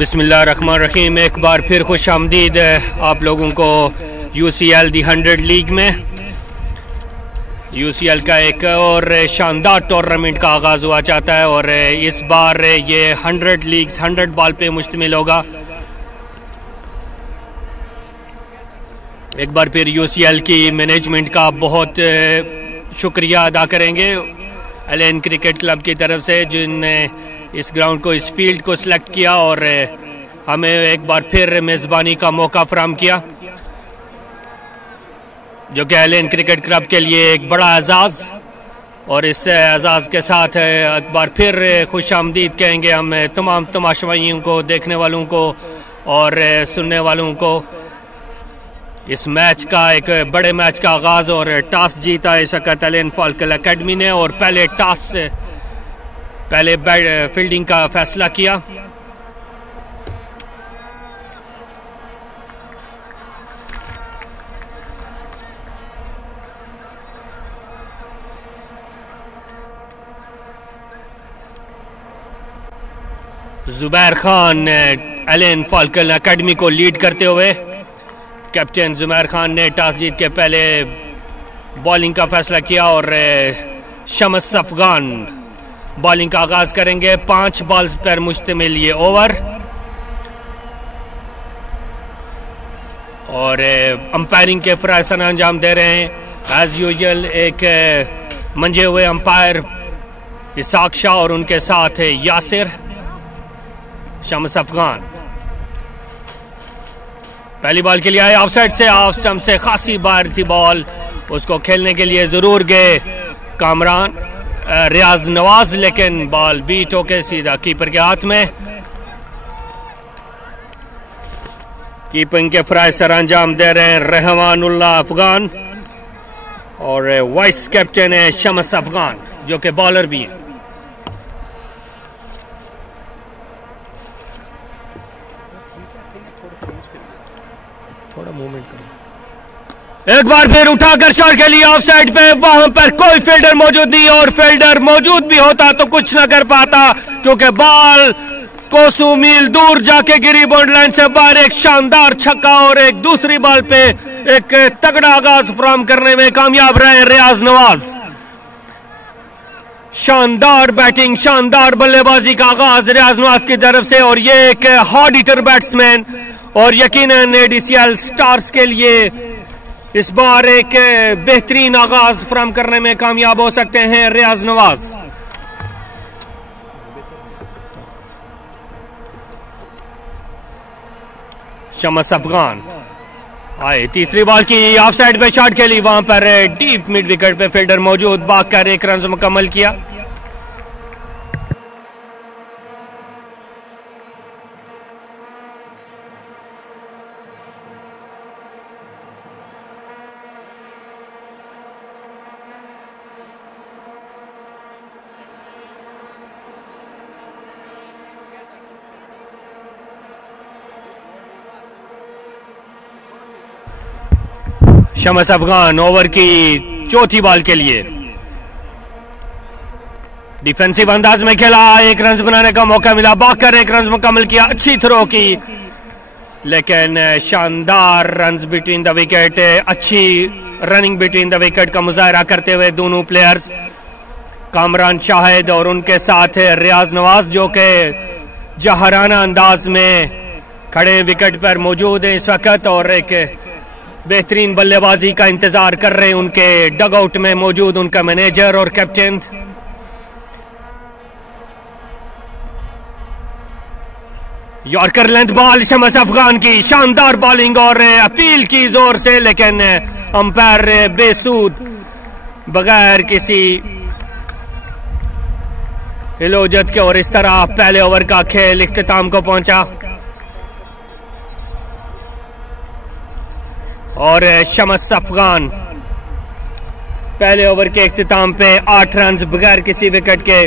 बिस्मिल्लाहिर्रहमानिर्रहीम। एक बार फिर खुश आमदीद आप लोगों को UCL दी 100 लीग में। UCL का एक और शानदार टूर्नामेंट का आगाज हुआ चाहता है और इस बार ये 100 लीग्स 100 बॉल पे मुश्तमिल होगा। एक बार फिर UCL की मैनेजमेंट का बहुत शुक्रिया अदा करेंगे एलेन क्रिकेट क्लब की तरफ से, जिनने इस ग्राउंड को, इस फील्ड को सिलेक्ट किया और हमें एक बार फिर मेज़बानी का मौका फराहम किया, जो कि एलेन क्रिकेट क्लब के लिए एक बड़ा एजाज़। और इस एजाज़ के साथ एक बार फिर खुश आमदीद कहेंगे हम तमाम तमाशाइयों को, देखने वालों को और सुनने वालों को। इस मैच का, एक बड़े मैच का आगाज और टॉस जीता इस वक्त एलेन फॉल्कल एकेडमी ने और पहले टॉस से पहले फील्डिंग का फैसला किया। जुबैर खान एलेन फॉल्कल एकेडमी को लीड करते हुए, कैप्टन जुबैर खान ने टॉस जीत के पहले बॉलिंग का फैसला किया और शम्स अफगान बॉलिंग का आगाज करेंगे। 5 बॉल्स पर मुश्तमिल ये ओवर और अंपायरिंग के फराइज सर अंजाम दे रहे हैं एज यूजुअल एक मंजे हुए अंपायर इसाक शाह और उनके साथ है यासिर। शम्स अफगान पहली बॉल के लिए आए ऑफसाइड से, ऑफ स्टंप से खासी बार थी बॉल, उसको खेलने के लिए जरूर गए कामरान रियाज नवाज, लेकिन बॉल बीट होके सीधा कीपर के हाथ में। कीपिंग के फ्राइज सर अंजाम दे रहे हैं रहमानुल्लाह अफगान और वाइस कैप्टन है शम्स अफगान, जो कि बॉलर भी है। थोड़ा मूवमेंट करो। एक बार फिर उठाकर शॉट के लिए ऑफ साइड पे, वहां पर कोई फील्डर मौजूद नहीं और फील्डर मौजूद भी होता तो कुछ न कर पाता, क्योंकि बॉल कोसों मील दूर जाके गिरी बाउंड्री लाइन से बाहर। एक शानदार छक्का और एक दूसरी बॉल पे एक तगड़ा आगाज फराहम करने में कामयाब रहे रियाज नवाज। शानदार बैटिंग, शानदार बल्लेबाजी का आगाज रियाज नवाज की तरफ से और ये एक हार्ड हिटर बैट्समैन और यकीनन ADCL स्टार्स के लिए इस बार एक बेहतरीन आगाज फराहम करने में कामयाब हो सकते हैं रियाज नवाज। शम्स अफगान आए तीसरी बॉल की ऑफ साइड पे शॉट खेली, वहां पर डीप मिड विकेट पे फील्डर मौजूद, भागकर 1 रन मुकम्मल किया। शम्स अफगान ओवर की चौथी बॉल के लिए डिफेंसिव अंदाज में खेला, 1 रन बनाने का मौका मिला, भागकर 1 रन मुकम्मल किया। अच्छी थ्रो की, लेकिन शानदार रन्स बिटवीन द विकेट, अच्छी रनिंग बिटवीन द विकेट का मुजाहरा करते हुए दोनों प्लेयर्स कामरान शाहिद और उनके साथ रियाज नवाज, जो कि जहराना अंदाज में खड़े विकेट पर मौजूद है इस वक्त और एक बेहतरीन बल्लेबाजी का इंतजार कर रहे हैं उनके डगआउट में मौजूद उनका मैनेजर और captain. Yorker length ball Shams Afghan की, शानदार बॉलिंग और अपील की जोर से, लेकिन अंपायर बेसूद बगैर किसी हिलोजत के और इस तरह पहले ओवर का खेल इख्तिताम को पहुंचा और शम्स अफगान पहले ओवर के इख्तिताम पे 8 रन बगैर किसी विकेट के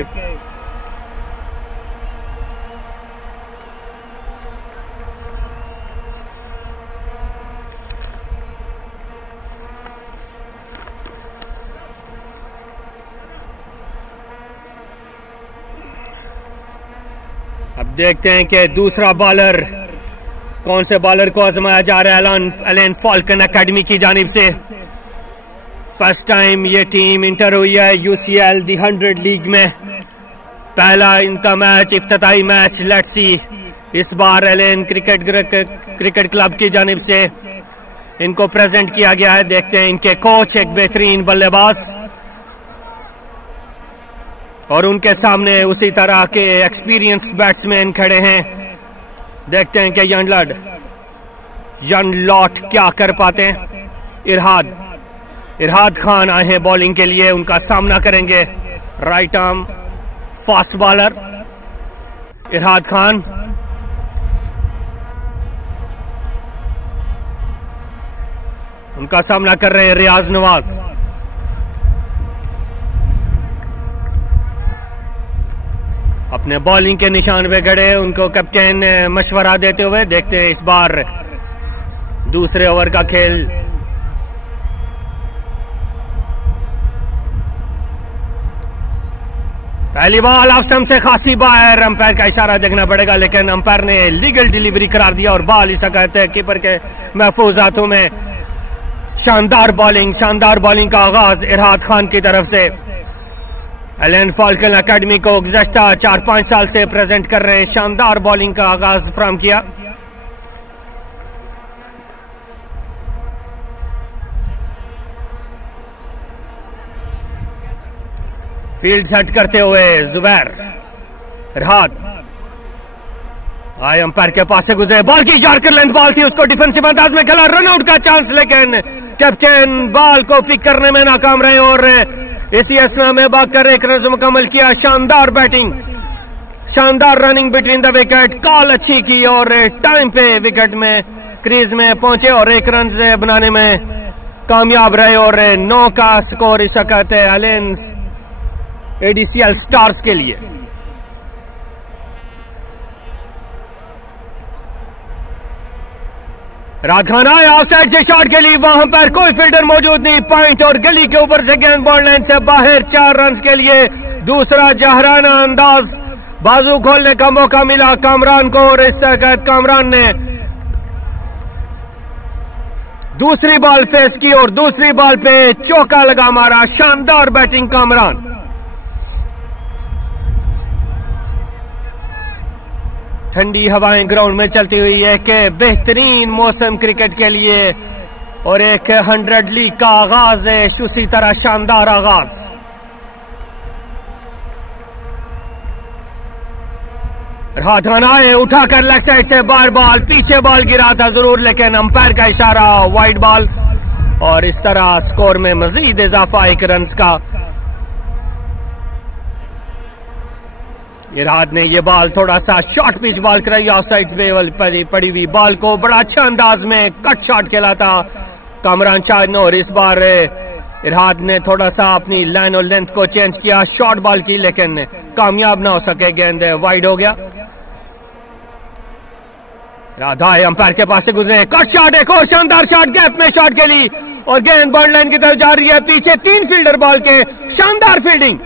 अब देखते हैं कि दूसरा बॉलर कौन से बॉलर को आजमाया जा रहा है एलन फॉल्कन एकेडमी की जानिब से। फर्स्ट टाइम ये टीम इंटर हुई है यूसीएल दी 100 लीग में। पहला इनका मैच, इफ्तिताई मैच। लेट्स सी इस बार एलन क्रिकेट क्लब की जानिब से इनको प्रेजेंट किया गया है। देखते हैं इनके कोच एक बेहतरीन बल्लेबाज और उनके सामने उसी तरह के एक्सपीरियंस्ड बैट्समैन खड़े हैं। देखते हैं कि यन लॉट क्या कर पाते हैं। इरहाद खान आए हैं बॉलिंग के लिए, उनका सामना करेंगे right arm fast bowler Irhad Khan. उनका सामना कर रहे हैं रियाज नवाज। अपने बॉलिंग के निशान पे खड़े, उनको कैप्टन मशवरा देते हुए। देखते हैं इस बार दूसरे ओवर का खेल। पहली बॉल ऑफ स्टंप से खासी बाहर। अंपायर का इशारा देखना पड़ेगा, लेकिन अंपायर ने लीगल डिलीवरी करार दिया और बॉल इसे कहते हैं कीपर के महफूज हाथों में। शानदार बॉलिंग का आगाज इरहाद खान की तरफ से। एलन फॉल्कन एकेडमी को गुज़श्ता 4-5 साल से प्रेजेंट कर रहे हैं। शानदार बॉलिंग का आगाज फराहम किया। फील्ड सेट करते हुए जुबैर इरहाद आए, अंपायर के पास से गुजरे। बॉल की यार्कर लेंथ बॉल थी, उसको डिफेंसिव अंदाज में खेला, रन आउट का चांस, लेकिन कैप्टन बॉल को पिक करने में नाकाम रहे और इसी असना में बाकर एक रन मुकम्मल किया। शानदार बैटिंग, शानदार running between the wicket, call अच्छी की और टाइम पे विकेट में क्रीज में पहुंचे और एक रन से बनाने में कामयाब रहे और 9 का स्कोर इस कहते हैं एलन एडीसीएल स्टार्स के लिए। राजखाना ऑफसाइड से शॉट के लिए, वहां पर कोई फील्डर मौजूद नहीं। पॉइंट और गली के ऊपर से गेंद बॉल लाइन से बाहर, 4 रन के लिए। दूसरा जहराना अंदाज, बाजू खोलने का मौका मिला कामरान को और इस तरह कामरान ने दूसरी बॉल फेस की और दूसरी बॉल पे चौका लगा मारा। शानदार बैटिंग कामरान। ठंडी हवाएं ग्राउंड में चलती हुई है कि बेहतरीन मौसम क्रिकेट के लिए और एक 100 लीग का आगाज है। उसी तरह शानदार आगाज। राधान आए, उठाकर लेग साइड से बार बॉल, पीछे बॉल गिरा था जरूर, लेकिन अंपायर का इशारा वाइड बॉल और इस तरह स्कोर में मजीद इजाफा 1 रन का। इरहाद ने ये बॉल थोड़ा सा शॉर्ट पिच बॉल कराई, ऑफ साइड पे पड़ी हुई बॉल को बड़ा अच्छा अंदाज में कट शॉट खेला था कामरान शाह ने और इस बार इरहाद ने थोड़ा सा अपनी लाइन और लेंथ को चेंज किया, शॉर्ट बॉल की, लेकिन कामयाब ना हो सके, गेंद वाइड हो गया। राधा अंपायर के पास से गुजरे, कट शॉट, एक और शानदार शॉट गैप में शॉट के लिए और गेंद बॉल लाइन की तरफ जा रही है। पीछे 3 फील्डर बॉल के, शानदार फील्डिंग,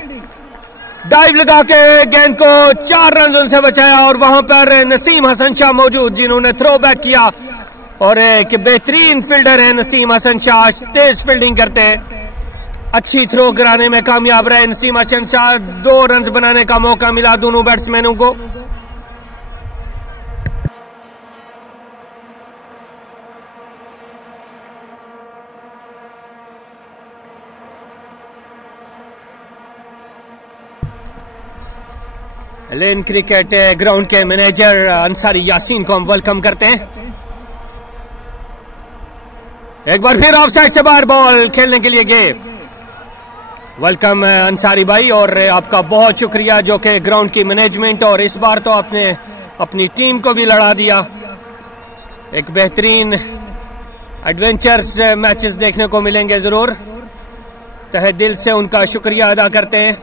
डाइव लगा के गेंद को 4 रन उनसे बचाया और वहां पर नसीम हसन शाह मौजूद जिन्होंने थ्रो बैक किया और एक बेहतरीन फील्डर है नसीम हसन शाह, तेज फील्डिंग करते हैं, अच्छी थ्रो कराने में कामयाब रहे नसीम हसन शाह। 2 रन बनाने का मौका मिला दोनों बैट्समैनों को। लेन क्रिकेट ग्राउंड के मैनेजर अंसारी यासीन को हम वेलकम करते हैं। एक बार फिर ऑफ साइड से बाहर बॉल खेलने के लिए गेम। वेलकम अंसारी भाई और आपका बहुत शुक्रिया जो कि ग्राउंड की मैनेजमेंट और इस बार तो आपने अपनी टीम को भी लड़ा दिया। एक बेहतरीन एडवेंचर्स मैचेस देखने को मिलेंगे जरूर। तहे दिल से उनका शुक्रिया अदा करते हैं।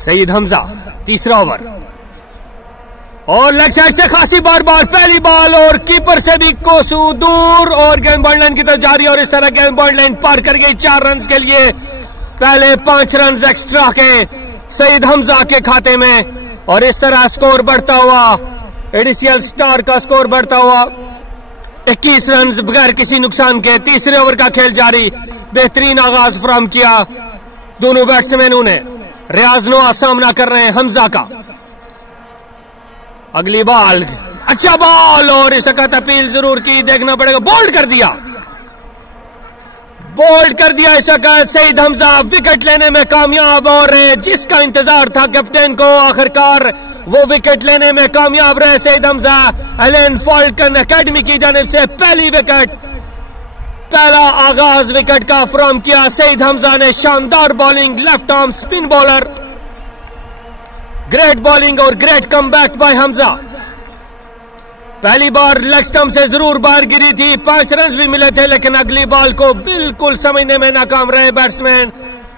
सईद हमजा तीसरा ओवर और लेग साइड से खासी बार पहली बॉल और कीपर से भी कोसू दूर और गेंद बॉल लाइन की तरफ जा रही है और इस तरह गेंद बॉल लाइन पार कर गई 4 रन के लिए। पहले 5 रन एक्स्ट्रा के सईद हमजा के खाते में और इस तरह स्कोर बढ़ता हुआ एडीसीएल स्टार का स्कोर बढ़ता हुआ 21 रन बगैर किसी नुकसान के। तीसरे ओवर का खेल जारी, बेहतरीन आगाज फराहम किया दोनों बैट्समैनों ने। रियाज नवाज सामना कर रहे हैं हमजा का। अगली बॉल, अच्छा बॉल और इस वक्त अपील जरूर की, देखना पड़ेगा। बोल्ड कर दिया इस वक्त सईद हमजा विकेट लेने में कामयाब और जिसका इंतजार था कैप्टन को आखिरकार वो विकेट लेने में कामयाब रहे Saeed Hamza. Alan Falcon academy की जानिब से पहली विकेट, पहला आगाज विकेट का फराहम किया सईद हमजा ने। शानदार bowling, left arm spin bowler, great bowling और ग्रेट कमबैक बाय हमजा। पहली बार लेग स्टंप से जरूर बाहर गिरी थी, 5 रन भी मिले थे, लेकिन अगली बॉल को बिल्कुल समझने में नाकाम रहे बैट्समैन।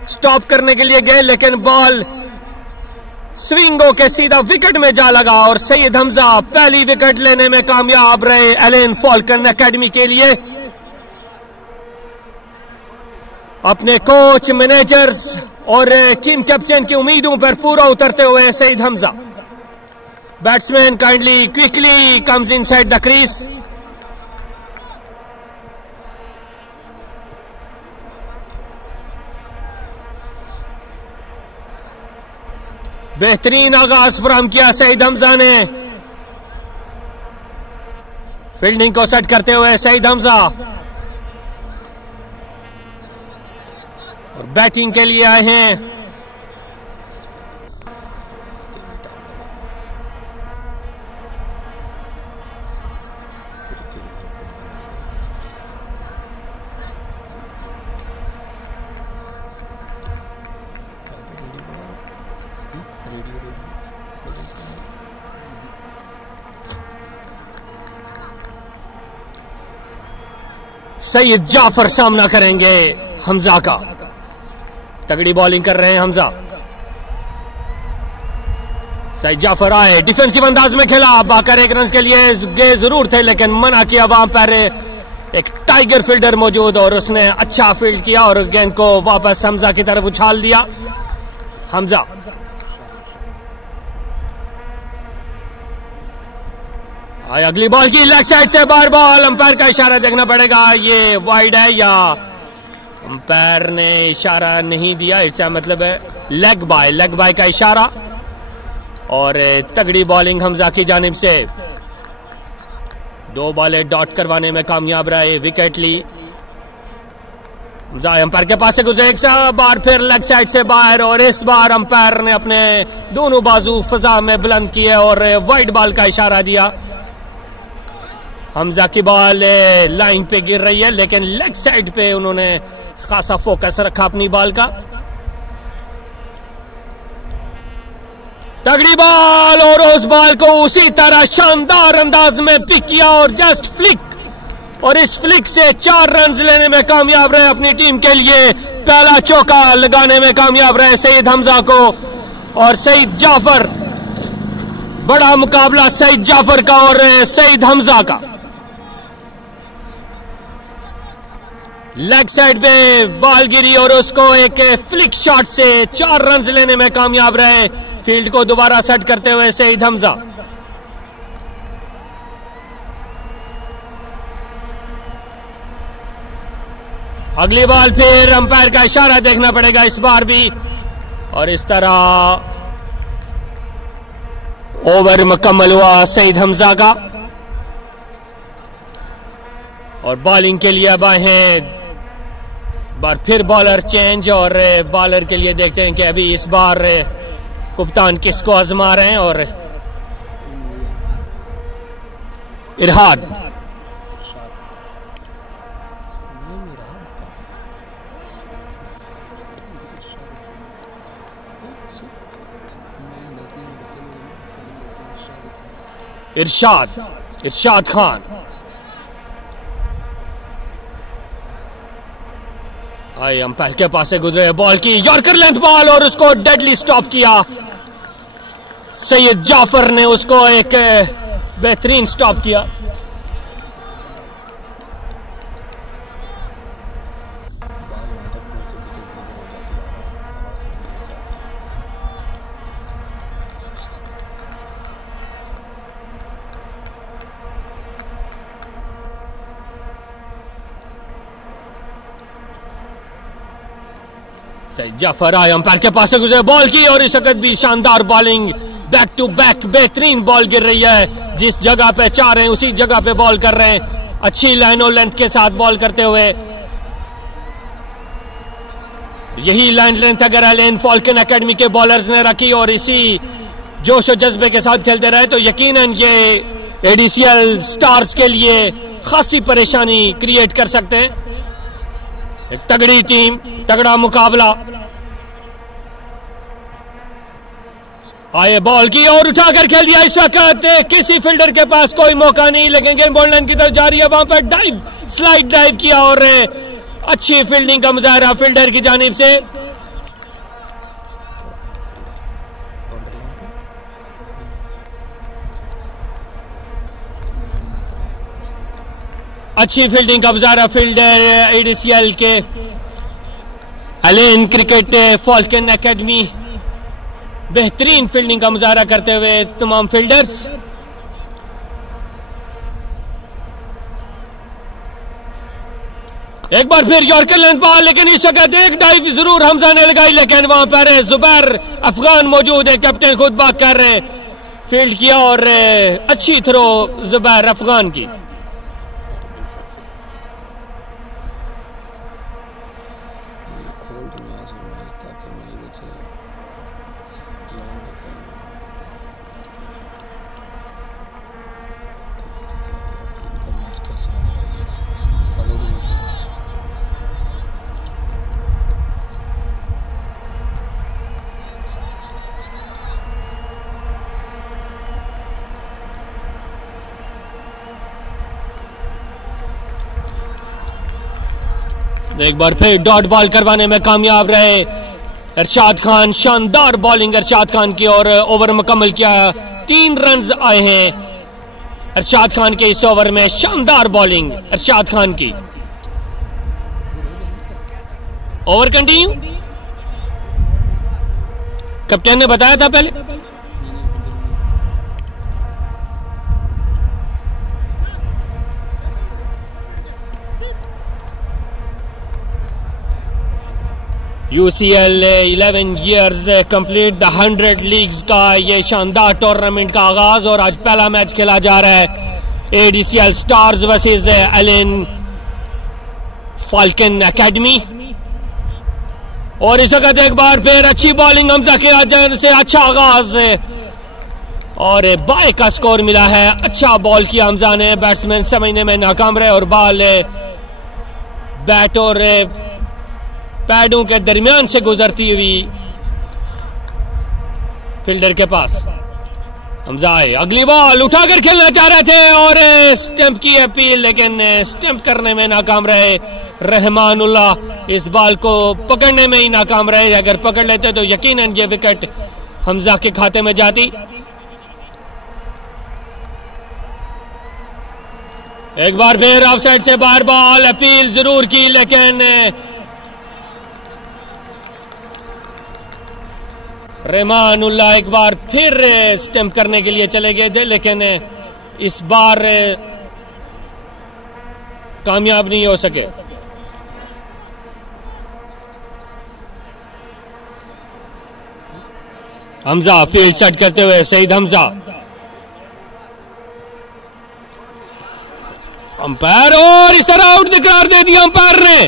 स्टॉप करने के लिए गए लेकिन बॉल स्विंग होके सीधा विकेट में जा लगा और सईद हमजा पहली विकेट लेने में कामयाब रहे एलन फॉल्कन एकेडमी के लिए। अपने कोच, मैनेजर्स और टीम कैप्टन की उम्मीदों पर पूरा उतरते हुए Saeed Hamza. Batsman kindly quickly comes inside the crease. बेहतरीन आगाज फराहम किया सईद हमजा ने। फील्डिंग को सेट करते हुए सईद हमजा और बैटिंग के लिए आए हैं। सईद जाफर सामना करेंगे हमजा का। तगड़ी बॉलिंग कर रहे हैं हमजा। सईद जाफर आए, डिफेंसिव अंदाज में खेला, बाकर 1 रन के लिए गए जरूर थे लेकिन मना किया। वहां पर एक टाइगर फील्डर मौजूद और उसने अच्छा फील्ड किया और गेंद को वापस हमजा की तरफ उछाल दिया। हमजा आए, अगली बॉल की लेग साइड से बार बॉल। अंपायर का इशारा देखना पड़ेगा, ये वाइड है या अंपायर ने इशारा नहीं दिया, इसका मतलब है लेग बाय का इशारा। और तगड़ी बॉलिंग हमजा की जानिब से, 2 बॉलें डॉट करवाने में कामयाब रहे, विकेट ली। हमजा अंपायर के पास से गुजरे, एक बार फिर लेग साइड से बाहर और इस बार अंपायर ने अपने दोनों बाजू फजा में बुलंद किए और वाइड बॉल का इशारा दिया। हमजा की बॉल लाइन पे गिर रही है लेकिन लेग साइड पे उन्होंने खासा फोकस रखा अपनी बॉल का। तगड़ी बॉल और उस बॉल को उसी तरह शानदार अंदाज में पिक किया और जस्ट फ्लिक और इस फ्लिक से 4 रन लेने में कामयाब रहे अपनी टीम के लिए। पहला चौका लगाने में कामयाब रहे सईद हमजा को और सईद जाफर, बड़ा मुकाबला सईद जाफर का और सईद हमजा का। लेग साइड पे बॉल गिरी और उसको एक फ्लिक शॉट से 4 रन लेने में कामयाब रहे। फील्ड को दोबारा सेट करते हुए सईद हमजा। अगली बॉल फिर अंपायर का इशारा देखना पड़ेगा इस बार भी और इस तरह ओवर मुकम्मल हुआ सईद हमजा का। और बॉलिंग के लिए अब आए हैं बार फिर बॉलर चेंज और बॉलर के लिए देखते हैं कि अभी इस बार कप्तान किसको आजमा रहे हैं। और इरहाद इरशाद खान आए अंपायर के पास से गुजरे बॉल की यॉर्कर लेंथ बॉल और उसको डेडली स्टॉप किया। सैयद जाफर ने उसको एक बेहतरीन स्टॉप किया। सैयद जाफर आए अंपायर के पास से गुजरे बॉल की और इस वक्त भी शानदार बॉलिंग, बैक टू बैक बेहतरीन बॉल गिर रही है। जिस जगह पे चाह रहे हैं उसी जगह पे बॉल कर रहे हैं, अच्छी लाइन और लेंथ के साथ बॉल करते हुए। यही लाइन लेंथ अगर एलेन फॉल्कन एकेडमी के बॉलर्स ने रखी और इसी जोश और जज्बे के साथ खेलते रहे तो यकीनन ये एडीसीएल स्टार्स के लिए खासी परेशानी क्रिएट कर सकते हैं। एक तगड़ी टीम, तगड़ा मुकाबला। आए बॉल की और उठाकर खेल दिया। इस वक्त किसी फील्डर के पास कोई मौका नहीं, लेकिन गेंद बॉल लाइन की तरफ जा रही है। वहां पर डाइव, स्लाइड डाइव किया और अच्छी फील्डिंग का मुजाहरा फील्डर की जानिब से। अच्छी फील्डिंग का मुजाहरा फील्डर एडीसीएल के एलेन क्रिकेट फॉल्कन एकेडमी, बेहतरीन फील्डिंग का मुजाहरा करते हुए तमाम फील्डर्स। एक बार फिर यॉर्कर लेंथ बॉल, लेकिन इस वक्त एक डाइव जरूर हमजा ने लगाई, लेकिन वहां पर जुबैर अफगान मौजूद है, कैप्टन खुद भाग कर फील्ड किया और अच्छी थ्रो जुबैर अफगान की। एक बार फिर डॉट बॉल करवाने में कामयाब रहे अरशाद खान। शानदार बॉलिंग अरशाद खान की और ओवर मुकम्मल किया। 3 रन्स आए हैं अरशाद खान के इस ओवर में। शानदार बॉलिंग अरशाद खान की। ओवर कंटिन्यू, कैप्टन ने बताया था पहले। UCL 11 years complete the 100 leagues का ये शानदार टूर्नामेंट का आगाज और आज पहला मैच खेला जा रहा है ADCL Stars versus Allen Falcon Academy. और इस वक्त एक बार फिर अच्छी बॉलिंग हमजा के से अच्छा आगाज और बाय का स्कोर मिला है। अच्छा बॉल किया हमजा ने, बैट्समैन समझने में नाकाम रहे और बॉल बैट और पैडों के दरमियान से गुजरती हुई फील्डर के पास। हमजा आए, अगली बॉल उठाकर खेलना चाह रहे थे और स्टंप की अपील, लेकिन स्टंप करने में नाकाम रहे रहमानुल्लाह। इस बॉल को पकड़ने में ही नाकाम रहे। अगर पकड़ लेते तो यकीनन ये विकेट हमजा के खाते में जाती। एक बार फिर ऑफ साइड से बाहर बॉल, अपील जरूर की, लेकिन रहमानुल्लाह एक बार फिर स्टंप करने के लिए चले गए थे, लेकिन इस बार कामयाब नहीं हो सके। हमजा फील्ड सेट करते हुए सईद हमजा, अंपायर और इस तरह आउट करार दे दिया अंपायर ने।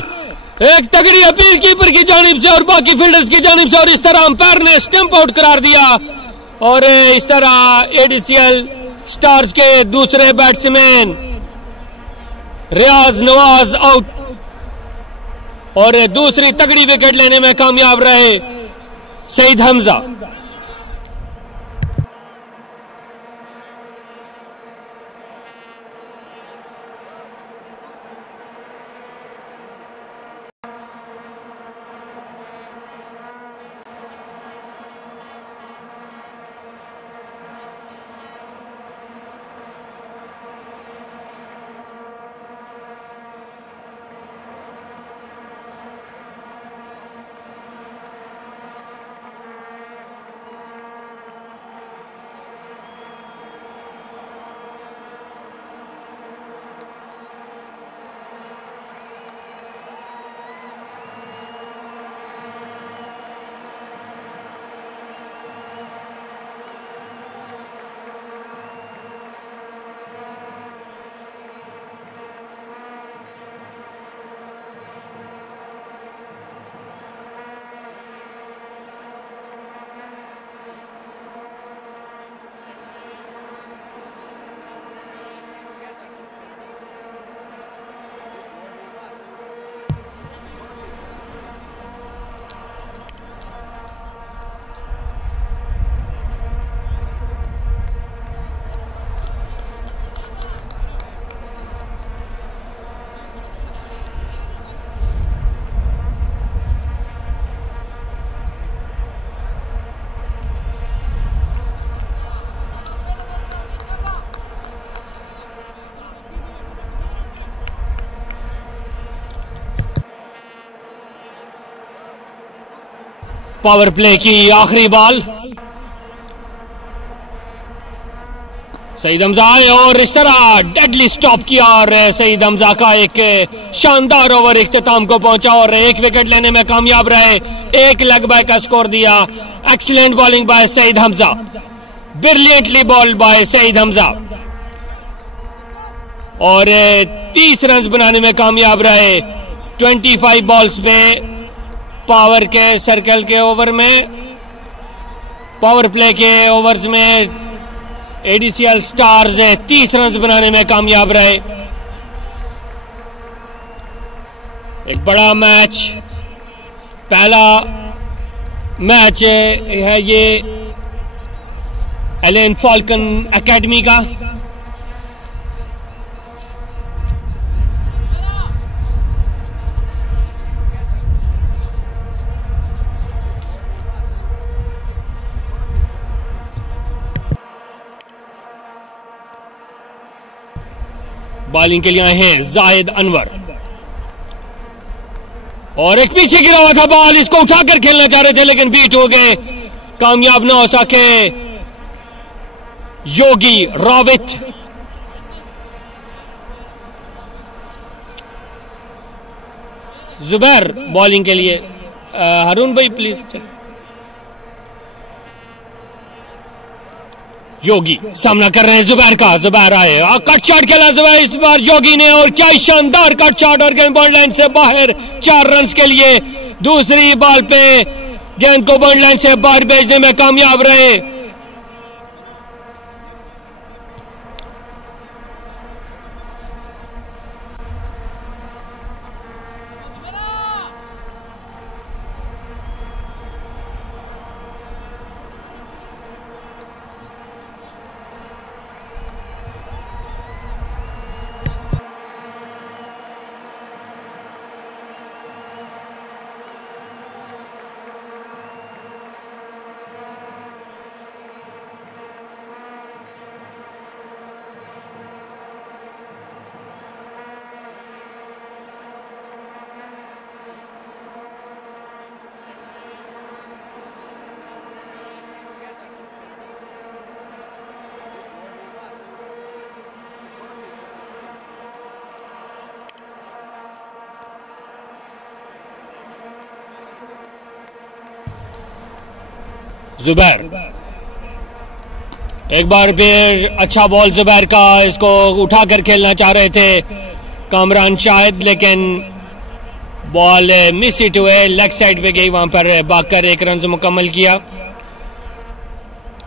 एक तगड़ी अपील कीपर की जानिब से और बाकी फील्डर्स की जानिब से और इस तरह अंपायर ने स्टंप आउट करार दिया और इस तरह एडीसीएल स्टार्स के दूसरे बैट्समैन रियाज नवाज आउट और दूसरी तगड़ी विकेट लेने में कामयाब रहे सईद हमजा। पावर प्ले की आखिरी बॉल, सईद हमजा आए और इस तरह डेडली स्टॉप किया और सईद हमजा का एक शानदार ओवर इख्तिताम को पहुंचा और एक विकेट लेने में कामयाब रहे, एक लेग बाय का स्कोर दिया। Excellent bowling by Saeed Hamza, brilliantly ball by Saeed Hamza और 30 रन बनाने में कामयाब रहे 25 बॉल्स पे पावर के सर्कल के ओवर में, पावर प्ले के ओवर्स में एडीसीएल स्टार्स 30 रन बनाने में कामयाब रहे। एक बड़ा मैच, पहला मैच है ये एलन फॉल्कन एकेडमी का। बॉलिंग के लिए आए हैं जाहिद अनवर और एक पीछे गिरा हुआ था बॉल, इसको उठाकर खेलना चाह रहे थे लेकिन बीट हो गए, कामयाब ना हो सके योगी रॉबिट। जुबैर बॉलिंग के लिए, हारून भाई प्लीज। योगी सामना कर रहे हैं जुबैर का, जुबैर आए कट शॉट खेला जुबैर इस बार योगी ने और क्या शानदार कट शॉट और गेंद बॉर्ड लाइन से बाहर, 4 रन के लिए। दूसरी बॉल पे गेंद को बॉर्ड लाइन से बाहर भेजने में कामयाब रहे। जुबैर एक बार फिर अच्छा बॉल जुबैर का, इसको उठाकर खेलना चाह रहे थे कामरान शाहिद लेकिन बॉल मिस हिट हुए, लेग साइड पे गई, वहां पर भागकर 1 रन मुकम्मल किया।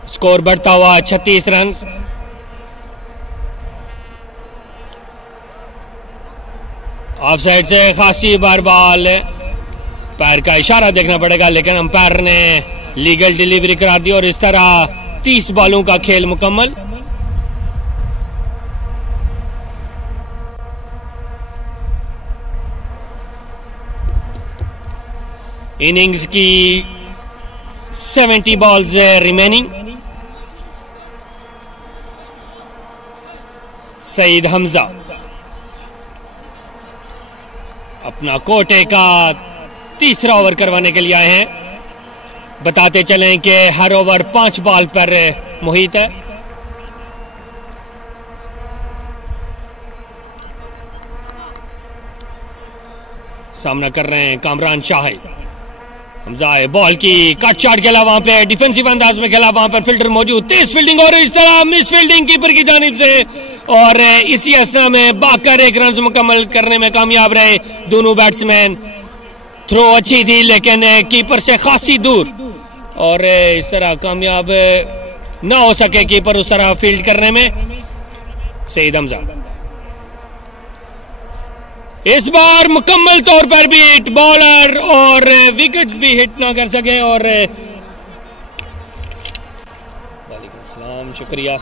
स्कोर बढ़ता हुआ 36 रन। ऑफ साइड से खासी बार बॉल, पैर का इशारा देखना पड़ेगा लेकिन अंपायर ने लीगल डिलीवरी करा दी और इस तरह 30 बॉलों का खेल मुकम्मल। इनिंग्स की 70 बॉल्स रिमेनिंग। सईद हमजा अपना कोटे का तीसरा ओवर करवाने के लिए आए हैं। बताते चलें कि हर ओवर 5 बॉल पर मुहित है। सामना कर रहे हैं कामरान शाहिद। हमजा बॉल की कट शॉट खेला, वहां पे डिफेंसिव अंदाज में खेला, वहां पर फील्डर मौजूद, तेज फील्डिंग और इस तरह मिस फील्डिंग कीपर की जानिब से और इसी असना में भागकर 1 रन मुकम्मल करने में कामयाब रहे दोनों बैट्समैन। थ्रो अच्छी थी लेकिन कीपर से खासी दूर और इस तरह कामयाब ना हो सके कीपर उस तरह फील्ड करने में। सईद हमजा इस बार मुकम्मल तौर पर भी हिट बॉलर और विकेट भी हिट ना कर सके और वालेकुम सलाम, शुक्रिया।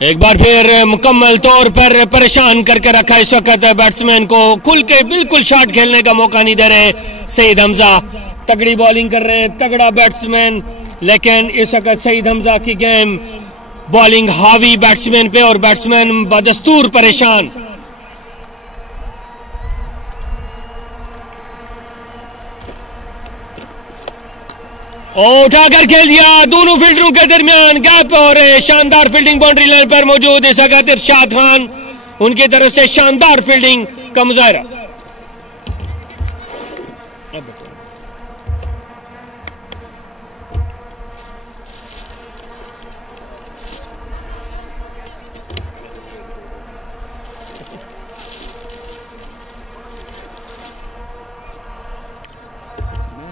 एक बार फिर मुकम्मल तौर पर परेशान करके रखा इस वक्त बैट्समैन को, खुल के बिल्कुल शॉट खेलने का मौका नहीं दे रहे सईद हमजा। तगड़ी बॉलिंग कर रहे हैं, तगड़ा बैट्समैन, लेकिन इस वक्त सईद हमजा की गेम बॉलिंग हावी बैट्समैन पे और बैट्समैन बदस्तूर परेशान। उठाकर खेल दिया दोनों फील्डरों के दरमियान गैप और शानदार फील्डिंग बाउंड्री लाइन पर मौजूद इस वक्त इरशाद खान, उनकी तरफ से शानदार फील्डिंग का मुजाहरा।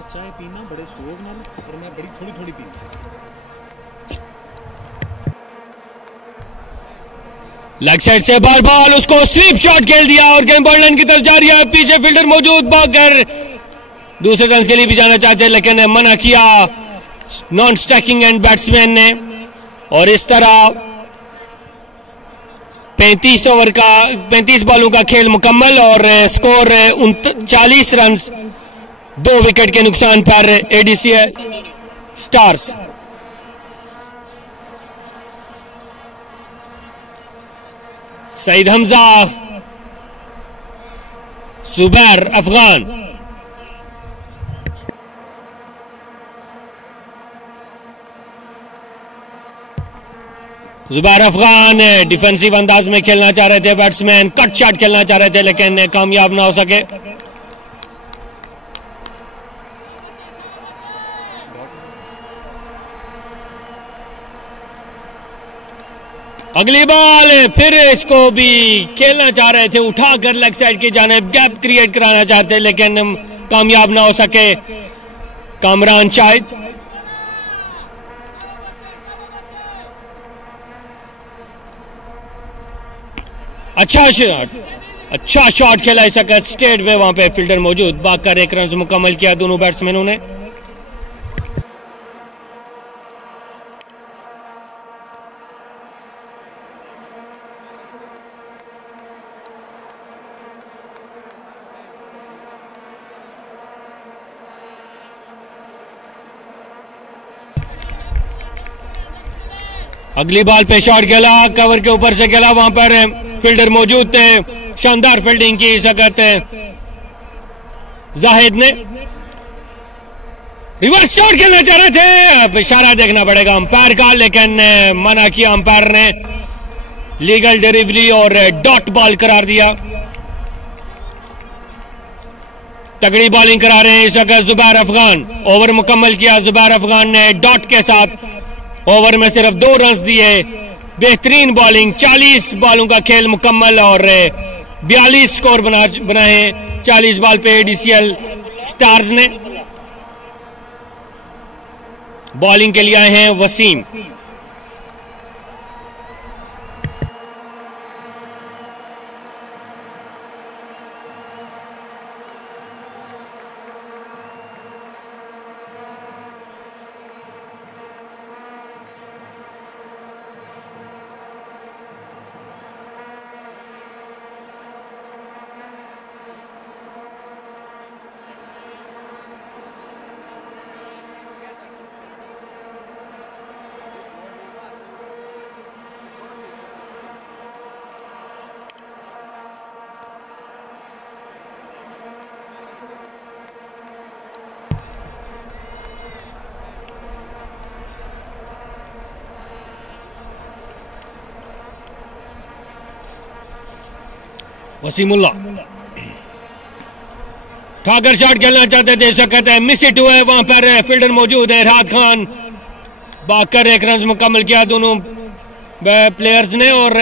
चाय पीना बड़े शौक नाल और मैं बड़ी थोड़ी थोड़ी पीना। लेग साइड से बार बॉल, उसको स्वीप शॉट खेल दिया और गेम बॉल लाइन की तरफ जा रही है। पीछे फील्डर मौजूद, भागकर दूसरे रन के लिए भी जाना चाहते हैं लेकिन मना किया नॉन स्टैकिंग एंड बैट्समैन ने। और इस तरह 35 बॉलों का खेल मुकम्मल और स्कोर 40 रन 2 विकेट के नुकसान पर एडीसीएल स्टार्स। सईद हमजा, जुबैर अफगान। जुबैर अफगान डिफेंसिव अंदाज में खेलना चाह रहे थे बैट्समैन, कट शॉट खेलना चाह रहे थे लेकिन कामयाब ना हो सके। अगली बॉल, फिर इसको भी खेलना चाह रहे थे, उठाकर लेग साइड की जानिब गैप क्रिएट कराना चाहते थे लेकिन कामयाब ना हो सके कामरान शाहिद। अच्छा शॉट खेला इस वक्त स्टेट वे, वहां पे फील्डर मौजूद, भागकर 1 रन मुकम्मल किया दोनों बैट्समैनों ने। अगली बॉल पे शॉट खेला, कवर के ऊपर से खेला, वहां पर फील्डर मौजूद थे, शानदार फील्डिंग की इस वक्त जाहिद ने। रिवर्स शॉट खेलना चाह रहे थे, अब इशारा देखना पड़ेगा अंपायर का लेकिन मना किया अंपायर ने, लीगल डिलीवरी और डॉट बॉल करार दिया। तगड़ी बॉलिंग करा रहे हैं इस वक्त जुबैर अफगान, ओवर मुकम्मल किया जुबैर अफगान ने डॉट के साथ, ओवर में सिर्फ 2 रन दिए, बेहतरीन बॉलिंग, 40 बॉलों का खेल मुकम्मल और 42 स्कोर बनाए 40 बॉल पे एडीसीएल स्टार्स ने। बॉलिंग के लिए आए हैं वसीम। वसीमुल्लाह ठाकर शॉट खेलना चाहते थे, सकत है मिस इट हुआ, वहां पर फील्डर मौजूद है इरहाद खान, भागकर 1 रन मुकम्मल किया दोनों प्लेयर्स ने। और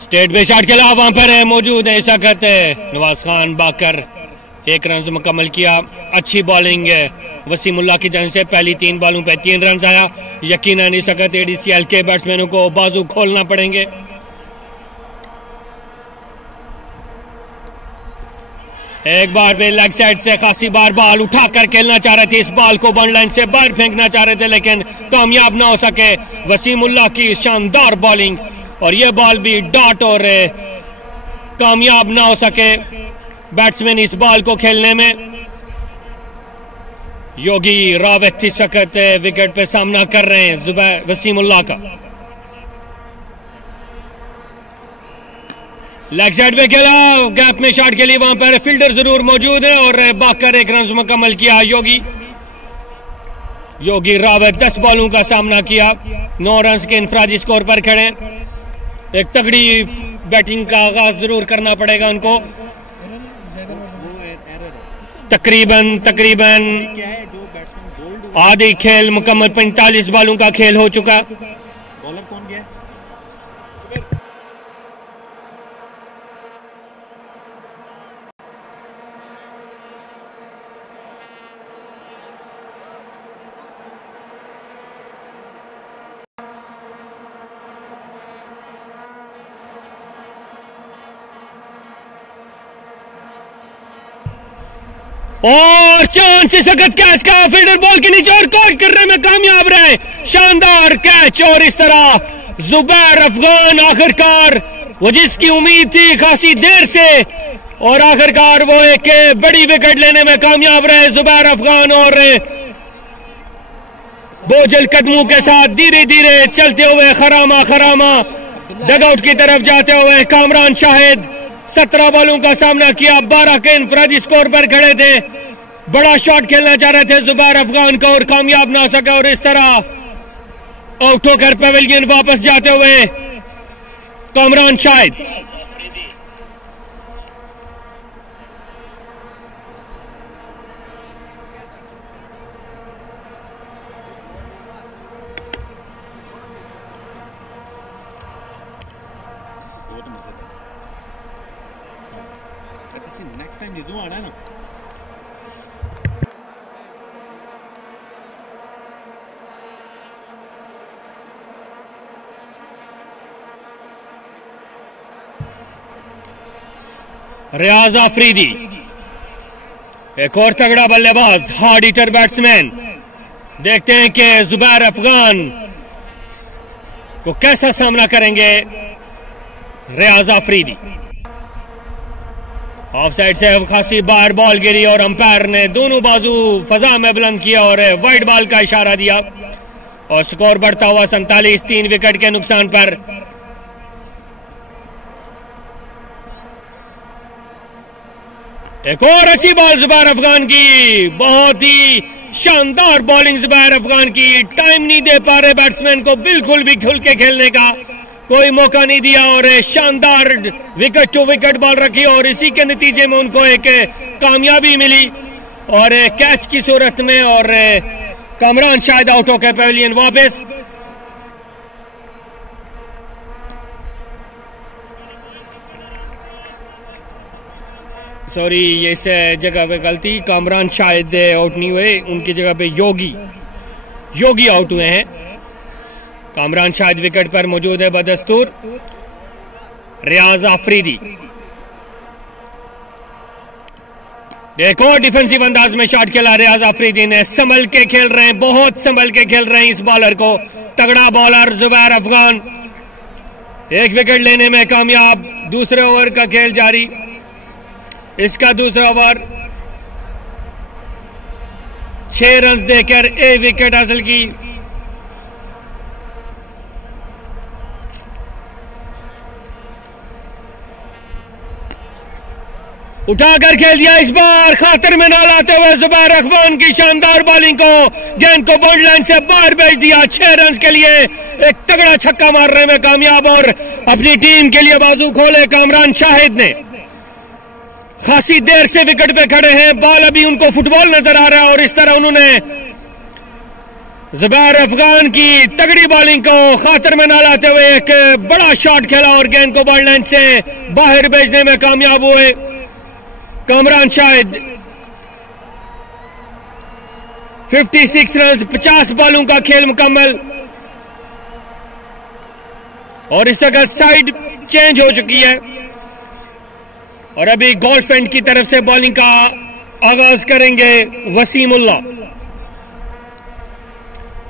स्टेट पे शॉट खेला, वहां पर मौजूद है इस वक्त नवाज खान, भागकर 1 रन मुकम्मल किया। अच्छी बॉलिंग वसीमुल्लाह की जानिब से, पहली 3 बॉलों पे 3 रन आया। यकीनन इस वक्त एडीसीएल के बैट्समैनों को बाजू खोलना पड़ेंगे। एक बार भी लेग साइड से खासी बार बॉल उठाकर खेलना चाह रहे थे, इस बॉल को बॉल लाइन से बाहर फेंकना चाह रहे थे लेकिन कामयाब ना हो सके। वसीमुल्लाह की शानदार बॉलिंग और यह बॉल भी डॉट और कामयाब ना हो सके बैट्समैन इस बॉल को खेलने में। योगी रावत इस वक्त विकेट पे सामना कर रहे हैं वसीमुल्लाह का। लेग साइड पे खेला, गैप में शॉट के लिए वहां पर फील्डर जरूर मौजूद है और बाकर एक रन मुकम्मल किया। योगी रावत 10 बॉलों का सामना किया, 9 रन के इंफरादी स्कोर पर खड़े। एक तगड़ी बैटिंग का आगाज जरूर करना पड़ेगा उनको। तकरीबन आधी खेल मुकम्मल, 45 बॉलों का खेल हो चुका। बॉलर कौन गया? और चांस इस वक्त कैच का, फील्डर बॉल के नीचे और कॉल करने में कामयाब रहे। शानदार कैच और इस तरह जुबैर अफगान आखिरकार वो जिसकी उम्मीद थी खासी देर से और आखिरकार वो एक बड़ी विकेट लेने में कामयाब रहे जुबैर अफगान और बोझल कदमों के साथ धीरे धीरे चलते हुए खरामा डगआउट की तरफ जाते हुए कामरान शाहिद 17 बॉलों का सामना किया, 12 के इंफरादी स्कोर पर खड़े थे। बड़ा शॉट खेलना चाह रहे थे जुबैर अफगान को और कामयाब ना हो सका और इस तरह आउट होकर पेविलियन वापस जाते हुए कामरान शाहिद। नेक्स्ट टाइम ये आना है ना। रियाज आफरीदी एक और तगड़ा बल्लेबाज, हार्ड हिटर बैट्समैन। देखते हैं कि जुबैर अफगान को कैसा सामना करेंगे रियाज आफरीदी। ऑफ साइड से खासी बार बॉल गिरी और अंपायर ने दोनों बाजू फजा में बुलंद किया और वाइड बॉल का इशारा दिया और स्कोर बढ़ता हुआ 47, 3 विकेट के नुकसान पर। एक और अच्छी बॉल जुबैर अफगान की, बहुत ही शानदार बॉलिंग जुबैर अफगान की। टाइम नहीं दे पा रहे बैट्समैन को बिल्कुल भी खुल के खेलने का, कोई मौका नहीं दिया और शानदार विकेट टू विकेट बॉल रखी और इसी के नतीजे में उनको एक कामयाबी मिली और कैच की सूरत में और कामरान शाहिद आउट होकर पेविलियन वापस। सॉरी, ये इस जगह पे गलती, कामरान शाहिद आउट नहीं हुए, उनकी जगह पे योगी आउट हुए हैं। कामरान शाहिद विकेट पर मौजूद है बदस्तूर। रियाज आफरीदी एक और डिफेंसिव अंदाज में शॉट खेला रियाज आफरीदी ने, संभल के खेल रहे हैं, बहुत संभल के खेल रहे हैं इस बॉलर को। तगड़ा बॉलर जुबैर अफगान एक विकेट लेने में कामयाब। दूसरे ओवर का खेल जारी, इसका दूसरा ओवर 6 रन देकर 1 विकेट हासिल की। उठाकर खेल दिया, इस बार खातर में ना लाते हुए जुबैर अफगान की शानदार बॉलिंग को गेंद को बाउंड्री लाइन से बाहर भेज दिया। 6 रन के लिए एक तगड़ा छक्का मारने में कामयाब और अपनी टीम के लिए बाजू खोले कामरान शाहिद ने। खासी देर से विकेट पे खड़े हैं, बॉल अभी उनको फुटबॉल नजर आ रहा है और इस तरह उन्होंने जुबैर अफगान की तगड़ी बॉलिंग को खातर में ना लाते हुए एक बड़ा शॉट खेला और गेंद को बाउंड्री लाइन से बाहर भेजने में कामयाब हुए कामरान शाहिद। 56 रन, 50 बॉलों का खेल मुकम्मल और इस जगह साइड चेंज हो चुकी है। और अभी गोल्फ एंड की तरफ से बॉलिंग का आगाज करेंगे वसीमुल्लाह।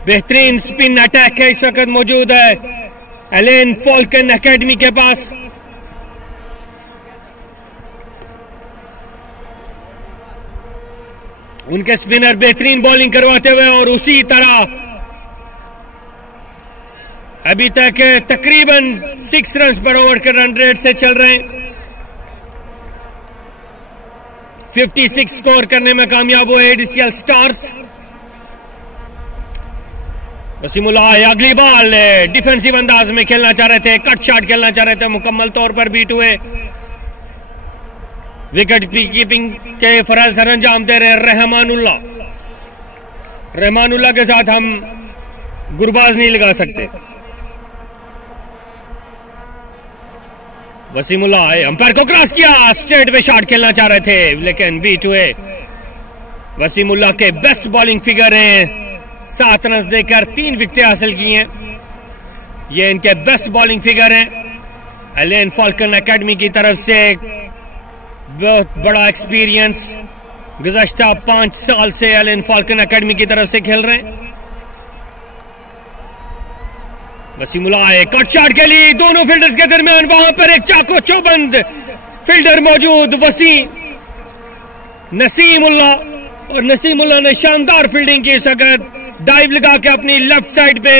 बेहतरीन स्पिन अटैक है इस वक्त मौजूद है एलेन फॉल्कन एकेडमी के पास। उनके स्पिनर बेहतरीन बॉलिंग करवाते हुए और उसी तरह अभी तक तकरीबन 6 रन पर ओवर के रन रेट से चल रहे हैं। 56 स्कोर करने में कामयाब हुए एडीसीएल स्टार्स। वसीमुल्लाह अगली बॉल डिफेंसिव अंदाज में खेलना चाह रहे थे, कट शॉट खेलना चाह रहे थे, मुकम्मल तौर पर बीट हुए। विकेट कीपिंग के फर्ज सर अंजाम दे रहे रहमानुल्लाह के साथ हम गुरबाज नहीं लगा सकते। वसीमुल्लाह अंपायर को क्रॉस किया, स्ट्रेट पे शॉट खेलना चाह रहे थे लेकिन बीट हुए। वसीमुल्लाह के बेस्ट बॉलिंग फिगर हैं, 7 रन देकर 3 विकेटें हासिल की हैं। ये इनके बेस्ट बॉलिंग फिगर हैं। एलेन फॉल्कन एकेडमी की तरफ से बहुत बड़ा एक्सपीरियंस, गुज़श्ता 5 साल से एलेन फॉल्कन एकेडमी की तरफ से खेल रहे हैं। वसीमुल्लाह कट शॉट के लिए दोनों फील्डर्स के दरमियान, वहां पर एक चाको चौबंद फील्डर मौजूद नसीमुल्लाह, और नसीमुल्लाह ने शानदार फील्डिंग की इस वक्त, डाइव लगा के अपनी लेफ्ट साइड पे।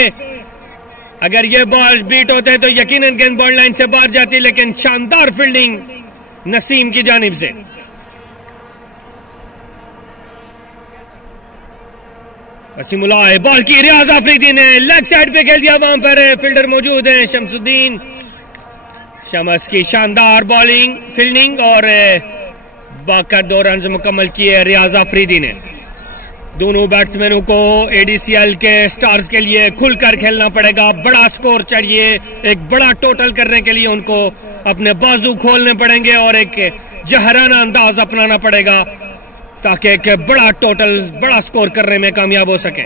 अगर ये बॉल बीट होते तो यकीनन गेंद बॉल लाइन से बाहर जाती, लेकिन शानदार फील्डिंग नसीम की जानिब से। वसीमुल्लाह बॉल की रियाज आफरीदी ने लेग साइड पे खेल दिया, वहां पर फील्डर मौजूद है शमसुद्दीन शमस की शानदार बॉलिंग फील्डिंग और बाकर 2 रन मुकम्मल किए रियाज आफरीदी ने। दोनों बैट्समैनों को एडीसीएल के स्टार्स के लिए खुलकर खेलना पड़ेगा, बड़ा स्कोर चाहिए, एक बड़ा टोटल करने के लिए उनको अपने बाजू खोलने पड़ेंगे और एक जहराना अंदाज अपनाना पड़ेगा ताकि एक बड़ा टोटल, बड़ा स्कोर करने में कामयाब हो सके।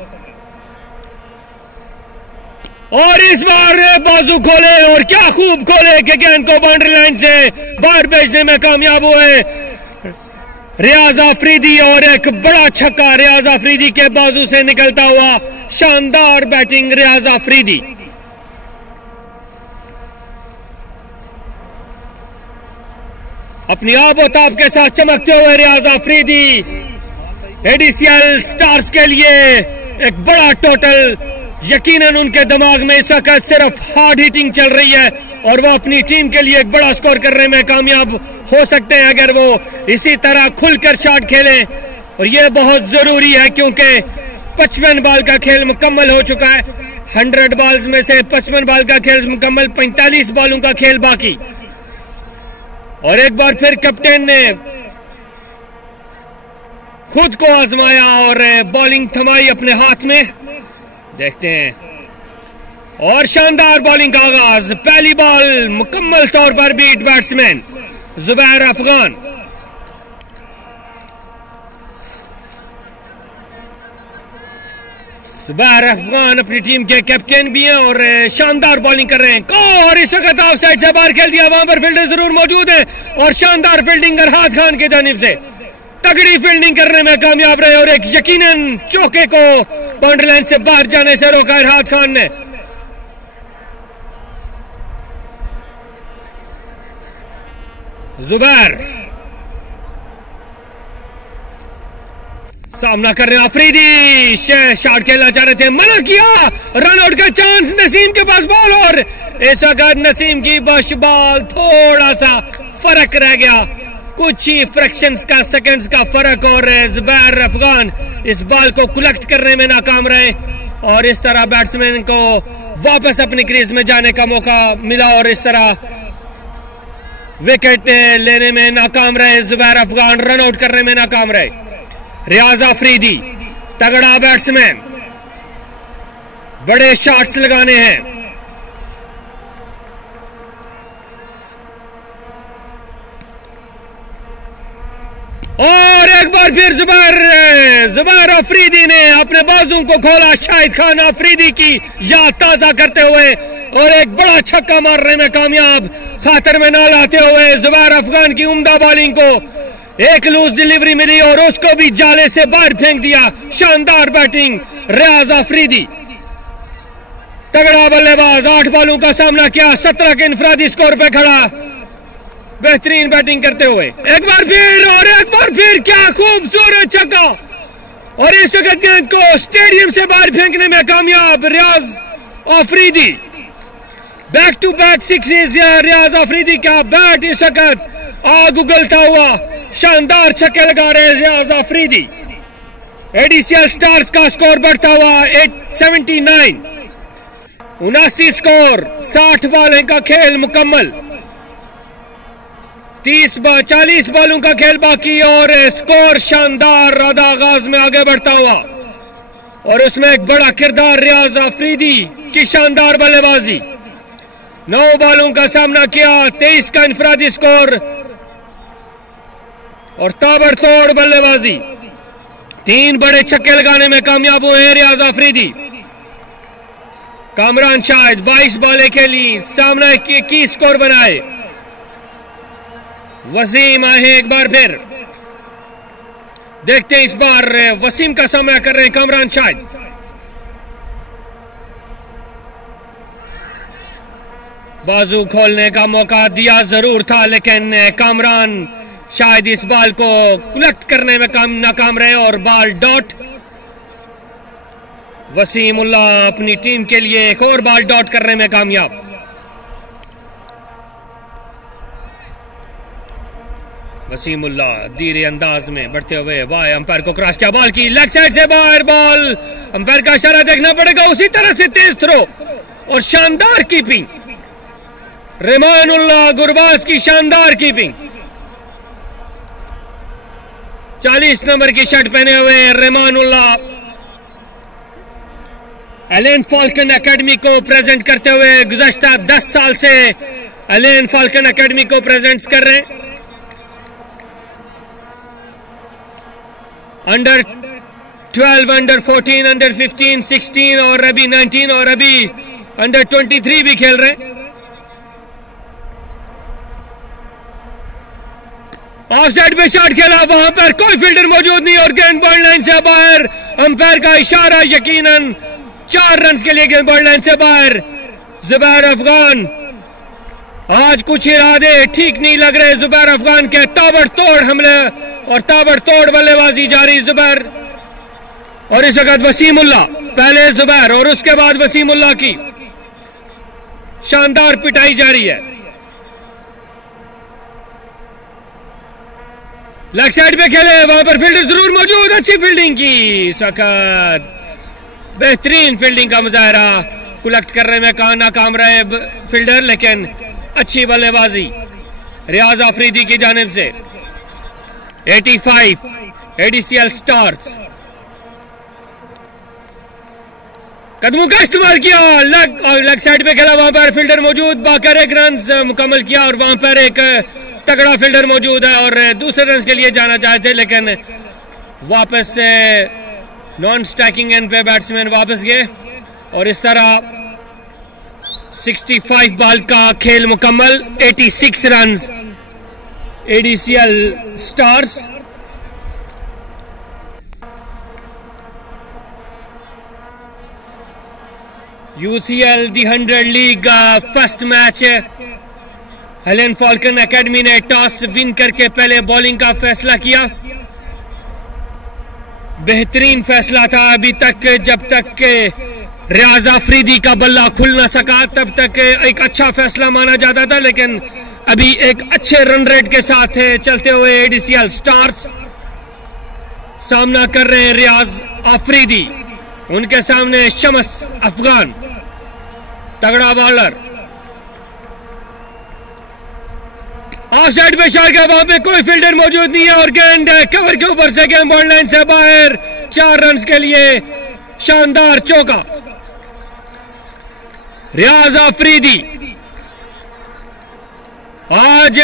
और इस बार बाजू खोले और क्या खूब खोले कि गेंद को बाउंड्री लाइन से बाहर भेजने में कामयाब हुए रियाज आफरीदी, और एक बड़ा छक्का रियाज आफरीदी के बाजू से निकलता हुआ, शानदार बैटिंग रियाज आफरीदी। अपनी आबोताब के साथ चमकते हुए रियाज आफरीदी एडीसीएल स्टार्स के लिए एक बड़ा टोटल। यकीनन उनके दिमाग में इस वक्त सिर्फ हार्ड हिटिंग चल रही है और वो अपनी टीम के लिए एक बड़ा स्कोर करने में कामयाब हो सकते हैं अगर वो इसी तरह खुलकर शॉट खेलें। और ये बहुत जरूरी है क्योंकि 55 बॉल का खेल मुकम्मल हो चुका है। 100 बॉल्स में से 55 बॉल का खेल मुकम्मल, 45 बॉलों का खेल बाकी। और एक बार फिर कैप्टन ने खुद को आजमाया और बॉलिंग थमाई अपने हाथ में। देखते हैं और शानदार बॉलिंग का आगाज। पहली बॉल मुकम्मल तौर पर बीट बैट्समैन जुबैर अफगान। जुबैर अफगान अपनी टीम के कैप्टन भी हैं और शानदार बॉलिंग कर रहे हैं। और इस वक्त ऑफ साइड से बाहर खेल दिया, वहां पर फील्डर जरूर मौजूद है और शानदार फील्डिंग अरहाद खान की जानिब से तगड़ी फील्डिंग करने में कामयाब रहे और एक यकीनन चौके को बाउंड्री लाइन से बाहर जाने से रोका अरहाद खान ने। जुबैर सामना कर रहे हैं, अफरीदी शॉट खेलना चाह रहे थे, मना किया, रन आउट का चांस, नसीम के पास बॉल और इस वक्त नसीम की बश बॉल, थोड़ा सा फर्क रह गया, कुछ ही फ्रैक्शंस का सेकंड्स का फर्क और जुबैर अफगान इस बॉल को कलेक्ट करने में नाकाम रहे और इस तरह बैट्समैन को वापस अपनी क्रीज में जाने का मौका मिला और इस तरह विकेट लेने में नाकाम रहे जुबैर अफगान, रन आउट करने में नाकाम रहे। रियाज आफरीदी तगड़ा बैट्समैन, बड़े शॉट्स लगाने हैं। और एक बार फिर जुबैर अफरीदी ने अपने बाजू को खोला, शाहिद खान अफरीदी की याद ताजा करते हुए और एक बड़ा छक्का मारने में कामयाब, खातर में ना लाते हुए जुबैर अफगान की उम्दा बॉलिंग को एक लूज डिलीवरी मिली और उसको भी जाले से बाहर फेंक दिया। शानदार बैटिंग रियाज आफरीदी, तगड़ा बल्लेबाज, 8 बॉलों का सामना किया, 17 के इंफरादी स्कोर पे खड़ा, बेहतरीन बैटिंग करते हुए। एक बार फिर क्या खूबसूरत छक्का, और इस वक्त गेंद को स्टेडियम से बाहर फेंकने में कामयाब Riyaz Afridi. Back to back sixes, Riyaz Afridi का बैट इस वक्त आग उगलता हुआ, शानदार छक्के लगा रहे रियाज आफरीदी। एडीसीएल स्टार्स का स्कोर बढ़ता हुआ 879, 79 स्कोर, 60 बॉलों का खेल मुकम्मल, 40 बॉलों का खेल बाकी और स्कोर शानदार आगाज में आगे बढ़ता हुआ, और उसमें एक बड़ा किरदार रियाज आफरीदी की शानदार बल्लेबाजी। 9 बॉलों का सामना किया, 23 का इंफरादी स्कोर और ताबड़तोड़ बल्लेबाजी। 3 बड़े छक्के लगाने में कामयाब हुए रियाज आफरीदी। कामरान शाहिद 22 बॉलें खेली, सामना 21 स्कोर बनाए। वसीम आए एक बार फिर, देखते हैं इस बार वसीम का सामना कर रहे हैं कामरान शाहिद। बाजू खोलने का मौका दिया जरूर था, लेकिन कामरान शायद इस बॉल को कलेक्ट करने में नाकाम रहे और बॉल डॉट। वसीमुल्लाह अपनी टीम के लिए एक और बॉल डॉट करने में कामयाब। वसीमुल्लाह धीरे अंदाज में बढ़ते हुए वाह, अंपायर को क्रॉस किया, बॉल की लेग साइड से बाहर, बॉल अंपायर का इशारा देखना पड़ेगा, उसी तरह से तेज थ्रो और शानदार कीपिंग, रेमानुल्लाह गुरबाज की शानदार कीपिंग। 40 नंबर की शर्ट पहने हुए रेमानुल्लाह एलेन फाल्कन एकेडमी को प्रेजेंट करते हुए गुज़श्ता 10 साल से एलेन फाल्कन एकेडमी को प्रेजेंट कर रहे हैं। अंडर 12, अंडर 14, अंडर 15, 16 और अभी 19 और अभी अंडर 23 भी खेल रहे हैं। ऑफ साइड पे शॉट खेला, वहां पर कोई फील्डर मौजूद नहीं और गेंद बॉल लाइन से बाहर, अंपायर का इशारा यकीनन 4 रन के लिए गेंद बॉल लाइन से बाहर। जुबैर अफगान, आज कुछ इरादे ठीक नहीं लग रहे जुबैर अफगान के, ताबड़तोड़ हमले और ताबड़तोड़ बल्लेबाजी जारी जुबैर। और इस वक्त वसीमुल्लाह, पहले जुबैर और उसके बाद वसीमुल्लाह की शानदार पिटाई जारी है। लेग साइड पे खेले, वहां पर फील्डर जरूर मौजूद, अच्छी फील्डिंग की इस वक्त, बेहतरीन फील्डिंग का मुजाहरा, कलेक्ट करने में नाकाम रहे फील्डर, लेकिन अच्छी बल्लेबाजी रियाज आफरीदी की जानिब से। 85 एडीसीएल स्टार्स, कदमों का इस्तेमाल किया, लेग साइड पे खेला, वहां पर फील्डर मौजूद, बाकर 1 रन मुकम्मल किया और वहां पर एक तगड़ा फील्डर मौजूद है और दूसरे रन के लिए जाना चाहते, लेकिन वापस से नॉन स्ट्राइकिंग एंड पे बैट्समैन वापस गए और इस तरह 65 बॉल का खेल मुकम्मल, 86 run ADCL stars. UCL the 100 league first match, Alan Falcon academy ने टॉस विन करके पहले बॉलिंग का फैसला किया। बेहतरीन फैसला था अभी तक, जब तक रियाज आफरीदी का बल्ला खुल ना सका तब तक एक अच्छा फैसला माना जाता था, लेकिन अभी एक अच्छे रन रेट के साथ चलते हुए एडीसीएल स्टार्स सामना कर रहे हैं रियाज आफरीदी, उनके सामने शम्स अफगान, तगड़ा बॉलर। ऑफ साइड पे शॉट गया, वहां पे कोई फील्डर मौजूद नहीं है और गेंद कवर के ऊपर से गेंद बॉल लाइन से बाहर, 4 रन के लिए शानदार चौका। रियाज आफरीदी आज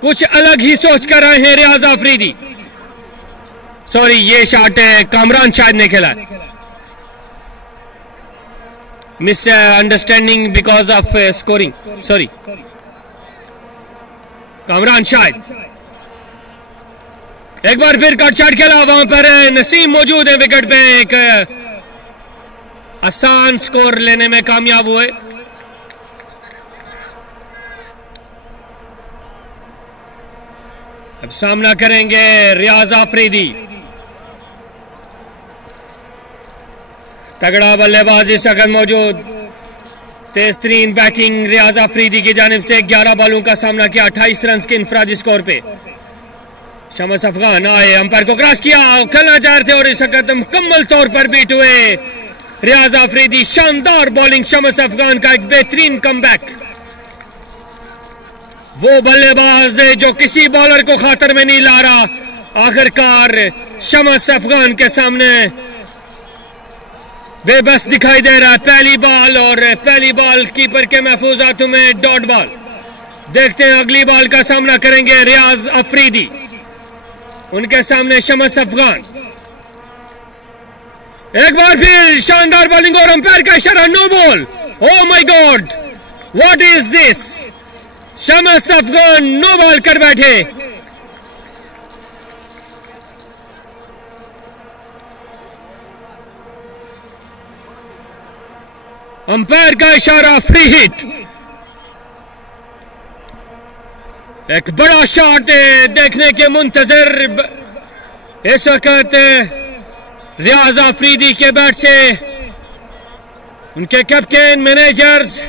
कुछ अलग ही सोच कर आए हैं रियाज आफरीदी। सॉरी, ये शॉट कामरान शाहिद ने खेला। Misunderstanding because of scoring, sorry. Kamran Shahid एक बार फिर कट शॉट खेला, वहां पर नसीम मौजूद है विकेट पे, एक आसान स्कोर लेने में कामयाब हुए। अब सामना करेंगे रियाज आफरीदी। तगड़ा बल्लेबाज इस वक्त मौजूद, तेज तरीन बैटिंग रियाज आफरीदी की जानिब से 11 बॉलों का सामना किया 28 रन के इंफरादी स्कोर पे। शमस अफगान आए, अंपायर को क्रॉस किया, खेलना चाह रहे थे और इस वक्त मुकम्मल तौर पर बीट हुए रियाज आफरीदी। शानदार बॉलिंग शमस अफगान का, एक बेहतरीन कमबैक। वो बल्लेबाज जो किसी बॉलर को खातर में नहीं ला रहा, आखिरकार शमस अफगान के सामने बेबस दिखाई दे रहा है। पहली बॉल और पहली बॉल कीपर के महफूज हाथों में डॉट बॉल। देखते हैं अगली बॉल का सामना करेंगे रियाज अफरीदी, उनके सामने शमस अफगान। एक बार फिर शानदार बॉलिंग और अंपायर का इशारा, no ball. Oh my god, what is this. Shams Afghan no ball कर बैठे। अंपायर का इशारा, फ्री हिट। एक बड़ा शॉट देखने के मुंतजर इस वक्त रियाज आफरीदी के बैट से। उनके कैप्टन, मैनेजर्स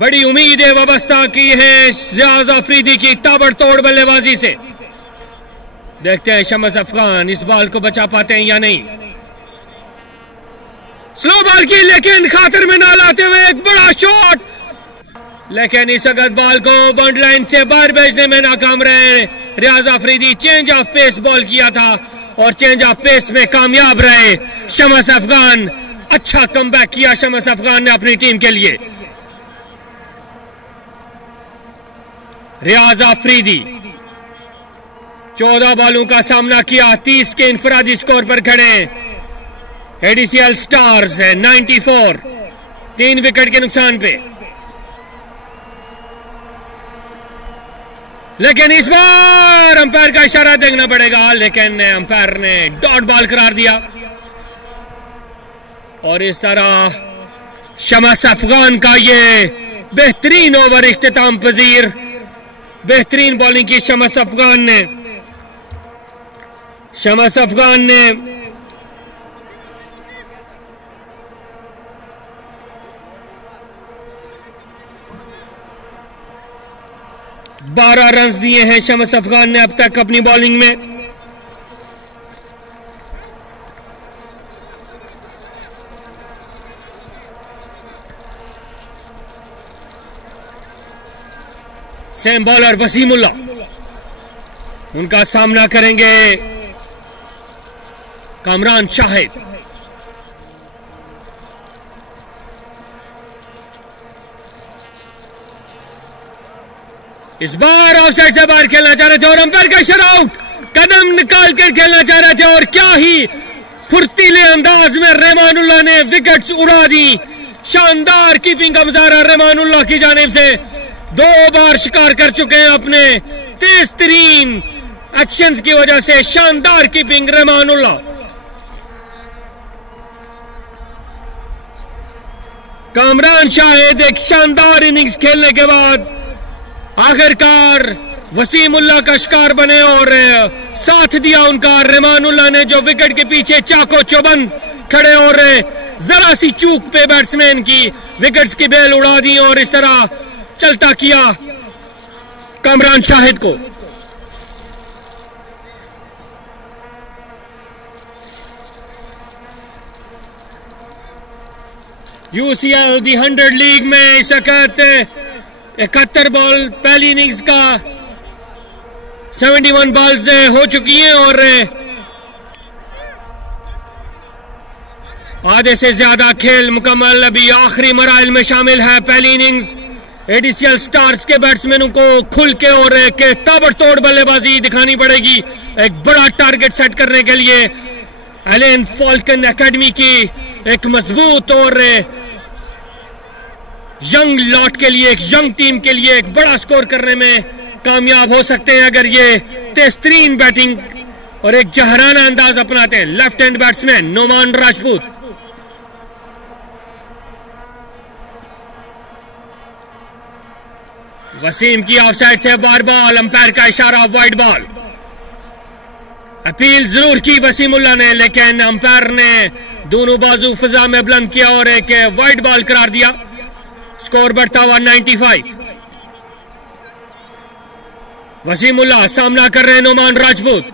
बड़ी उम्मीदें वाबस्ता की है रियाज आफरीदी की ताबड़तोड़ बल्लेबाजी से। देखते हैं शमस अफगान इस बॉल को बचा पाते हैं या नहीं। स्लो बॉल की, लेकिन खातर में ना लाते हुए एक बड़ा शॉट, लेकिन इस वक्त बॉल को बाउंड्री लाइन से बाहर भेजने में नाकाम रहे Riyaz Afridi. Change of pace ball किया था और चेंज ऑफ पेस में कामयाब रहे शमस अफगान। अच्छा कमबैक किया शमस अफगान ने अपनी टीम के लिए। रियाज आफरीदी 14 बॉलों का सामना किया, 30 के इंफरादी स्कोर पर खड़े। एडीसीएल स्टार्स है 94, 3 विकेट के नुकसान पे। लेकिन इस बार अंपायर का इशारा देखना पड़ेगा, लेकिन अंपायर ने डॉट बॉल करार दिया और इस तरह शमस अफगान का ये बेहतरीन ओवर इख्तिताम पजीर। बेहतरीन बॉलिंग की शमस अफगान ने 12 रन दिए हैं शमस अफगान ने अब तक अपनी बॉलिंग में। सेम बॉलर वसीमुल्ला, उनका सामना करेंगे कामरान शाहिद। इस बार ऑफसाइड से बाहर खेलना चाह रहे थे और अंपायर का इशारा, आउट। कदम निकाल कर खेलना चाह रहे थे और क्या ही फुर्तीले अंदाज में रहमानुल्लाह ने विकेट्स उड़ा दी। शानदार कीपिंग का मुजाहरा रहमानुल्लाह की जानिब से। 2 बार शिकार कर चुके हैं अपने तेज तरीन एक्शंस की वजह से। शानदार कीपिंग रहमानुल्लाह। कामरान शाहिद एक शानदार इनिंग्स खेलने के बाद आखिरकार वसीमुल्लाह का शिकार बने और साथ दिया उनका। रहमानुल्लाह ने जो विकेट के पीछे चाको चौबंद खड़े और जरा सी चूक पे बैट्समैन की विकेट्स की बेल उड़ा दी और इस तरह चलता किया कामरान शाहिद को। यूसीएल दी 100 लीग में इस वक्त 71 बॉल पहली इनिंग्स का 71 बॉल्स हो चुकी हैं और आधे से ज्यादा खेल मुकम्मल अभी आखिरी मराइल में शामिल है। पहली इनिंग्स एडीसीएल स्टार्स के बैट्समैनों को खुल के और एक ताबड़तोड़ बल्लेबाजी दिखानी पड़ेगी एक बड़ा टारगेट सेट करने के लिए। एलेन फॉल्कन एकेडमी की एक मजबूत और यंग लॉट के लिए, एक यंग टीम के लिए एक बड़ा स्कोर करने में कामयाब हो सकते हैं अगर ये तेजतरीन बैटिंग और एक जहराना अंदाज अपनाते हैं। Left hand batsman Noman Rajput. Wasim की ऑफसाइड से बार बॉल, अंपायर का इशारा वाइड बॉल। अपील जरूर की वसीमुल्लाह ने, लेकिन अंपायर ने दोनों बाजू फिजा में बुलंद किया और एक वाइड बॉल करार दिया। स्कोर बढ़ता हुआ 95। वसीमुल्लाह सामना कर रहे हैं नोमान राजपूत।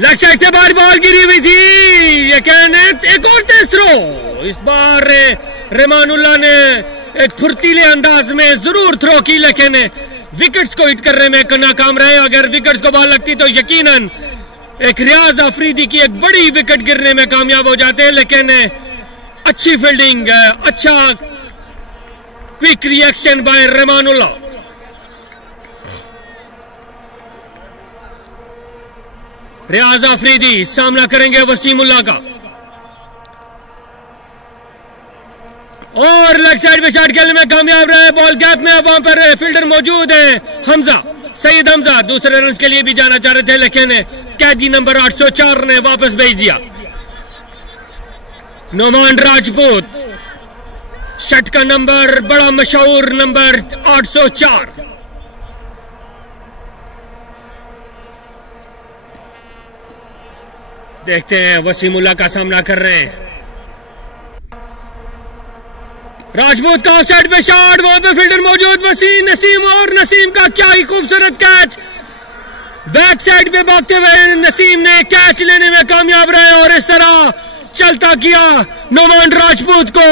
लेग साइड से बार बॉल गिरी हुई थी, ये कहने एक और तेज थ्रो। इस बार रहमानुल्लाह ने एक फुर्तीले अंदाज में जरूर थ्रो की, लेकिन विकेट्स को हिट करने में नाकाम रहे। अगर विकेट्स को बॉल लगती तो यकीनन एक रियाज अफरीदी की एक बड़ी विकेट गिरने में कामयाब हो जाते हैं, लेकिन अच्छी फील्डिंग, अच्छा क्विक रिएक्शन बाय रहमानुल्लाह। रियाज अफरीदी सामना करेंगे वसीमुल्लाह का, और लेग साइड पे शॉट खेलने में कामयाब रहे। बॉल गैप में वहां पर फील्डर मौजूद है हमजा, सईद हमजा दूसरे रन के लिए भी जाना चाह रहे थे, लेकिन कैदी नंबर 804 ने वापस भेज दिया। नोमान राजपूत, शट का नंबर बड़ा मशहूर नंबर 804। देखते हैं वसीमुल्लाह का सामना कर रहे हैं। राजपूत का ऑफ साइड पे शॉट, वहां पे फील्डर मौजूद वसीम नसीम, और नसीम का क्या ही खूबसूरत कैच। बैक साइड पे भागते हुए नसीम ने कैच लेने में कामयाब रहे और इस तरह चलता किया नोमान राजपूत को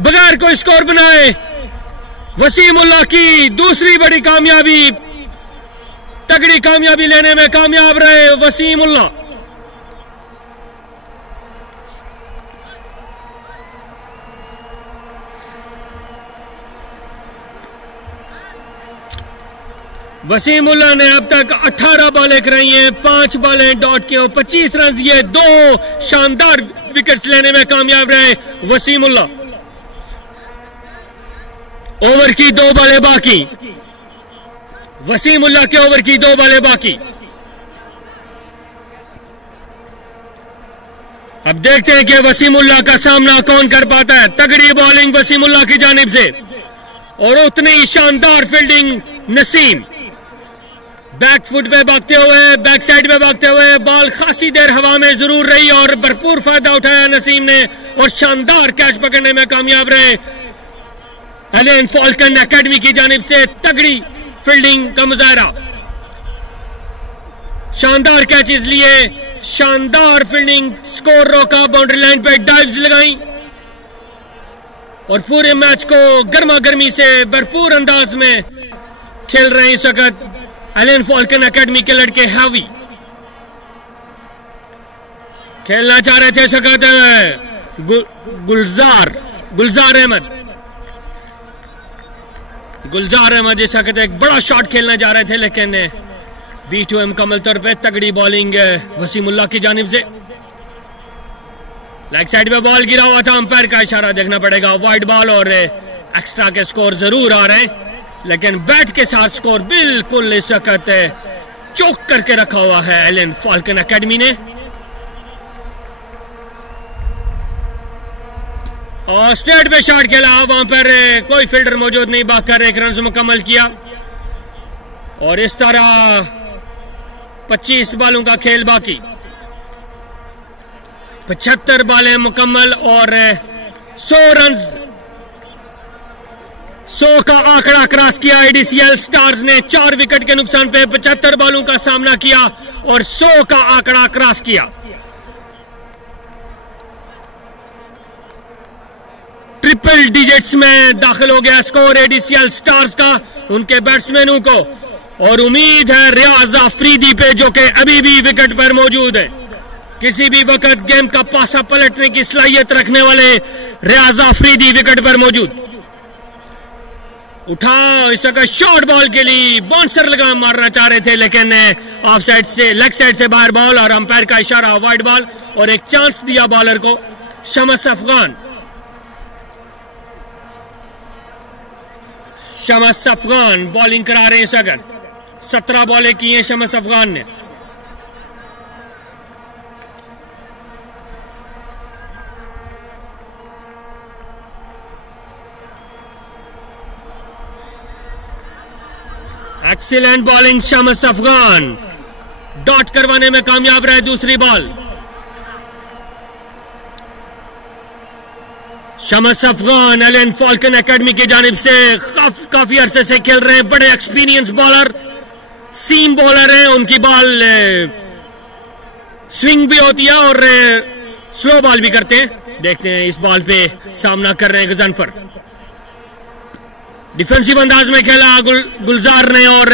बगैर कोई स्कोर बनाए। वसीमुल्लाह की दूसरी बड़ी कामयाबी, तगड़ी कामयाबी लेने में कामयाब रहे वसीमुल्लाह। वसीमुल्लाह ने अब तक 18 बॉलें कराई हैं, 5 बॉलें डॉट की और 25 रन दिए। 2 शानदार विकेट्स लेने में कामयाब रहे वसीमुल्लाह। ओवर की 2 बॉलें बाकी, वसीमुल्लाह के ओवर की 2 बॉलें बाकी। अब देखते हैं कि वसीमुल्लाह का सामना कौन कर पाता है। तगड़ी बॉलिंग वसीमुल्लाह की जानिब से और उतनी ही शानदार फील्डिंग नसीम। बैक फुट पे भागते हुए, बैक साइड पे भागते हुए बॉल खासी देर हवा में जरूर रही और भरपूर फायदा उठाया नसीम ने और शानदार कैच पकड़ने में कामयाब रहे। एलेन फॉल्कन एकेडमी की जानिब से तगड़ी फील्डिंग का मुजाहरा, शानदार कैचेस लिए, शानदार फील्डिंग, स्कोर रोका, बाउंड्री लाइन पे डाइव्स लगाई और पूरे मैच को गर्मा गर्मी से भरपूर अंदाज में खेल रहे हैं इस वक्त एलेन फॉल्कन एकेडमी के लड़के। हैवी खेलना चाह रहे थे इस वक्त गुलजार अहमद इस वक्त एक बड़ा शॉट खेलना जा रहे थे, लेकिन B2 मुकम्मल तौर पे तगड़ी बॉलिंग वसीमुल्लाह की जानिब से। लेग साइड पे बॉल गिरा हुआ था, अंपायर का इशारा देखना पड़ेगा, वाइड बॉल और एक्स्ट्रा के स्कोर जरूर आ रहे हैं, लेकिन बैट के साथ स्कोर बिल्कुल इस वक्त चौक करके रखा हुआ है एलेन फॉल्कन एकेडमी ने। और स्ट्रेट पे शॉट खेला, वहां पर कोई फील्डर मौजूद नहीं, भागकर 1 रन मुकम्मल किया और इस तरह 25 बॉलों का खेल बाकी, 75 बॉलें मुकम्मल और 100 रन, 100 का आंकड़ा क्रॉस किया। ADCL स्टार्स ने 4 विकेट के नुकसान पे 75 बॉलों का सामना किया और 100 का आंकड़ा क्रॉस किया। ट्रिपल डिजिट्स में दाखिल हो गया स्कोर ADCL स्टार्स का, उनके बैट्समैनों को, और उम्मीद है रियाज अफरीदी पे जो कि अभी भी विकेट पर मौजूद है। किसी भी वक्त गेम का पासा पलटने की सलाहियत रखने वाले रियाज अफरीदी विकेट पर मौजूद। उठाओ, इस वक्त शॉर्ट बॉल के लिए बाउंसर लगा मारना चाह रहे थे, लेकिन ऑफ साइड से, लेग साइड से बाहर बॉल और अंपायर का इशारा वाइड बॉल और एक चांस दिया बॉलर को। शमस अफगान, शमस अफगान बॉलिंग करा रहे हैं इस वक्त। 17 बॉलें की हैं शमस अफगान ने। Excellent bowling Shams Afghan, dot करवाने में कामयाब रहे दूसरी ball. Shams Afghan Alan Falcon academy की जानिब से काफी अरसे से खेल रहे हैं, बड़े एक्सपीरियंस बॉलर, सीम बॉलर हैं। उनकी बॉल स्विंग भी होती है और स्लो बॉल भी करते हैं। देखते हैं इस बॉल पे सामना कर रहे हैं गजनफर। डिफेंसिव अंदाज में खेला गुलजार ने और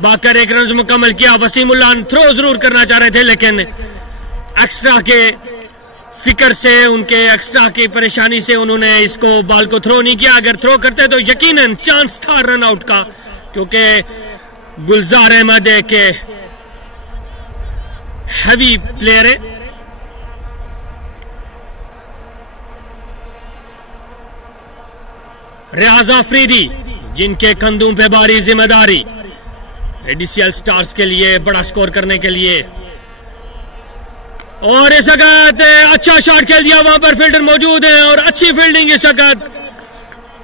बाकर एक रन मुकम्मल किया। वसीमुल्लाह थ्रो जरूर करना चाह रहे थे, लेकिन एक्स्ट्रा के फिक्र से, उनके एक्स्ट्रा की परेशानी से उन्होंने इसको बॉल को थ्रो नहीं किया। अगर थ्रो करते तो यकीनन चांस था रन आउट का, क्योंकि गुलजार अहमद एक हैवी प्लेयर है। रियाज आफरीदी, जिनके कंधों पे भारी जिम्मेदारी, एडीसीएल स्टार्स के लिए बड़ा स्कोर करने के लिए। और इस वक्त अच्छा शॉट खेल दिया, वहां पर फील्डर मौजूद है और अच्छी फील्डिंग इस वक्त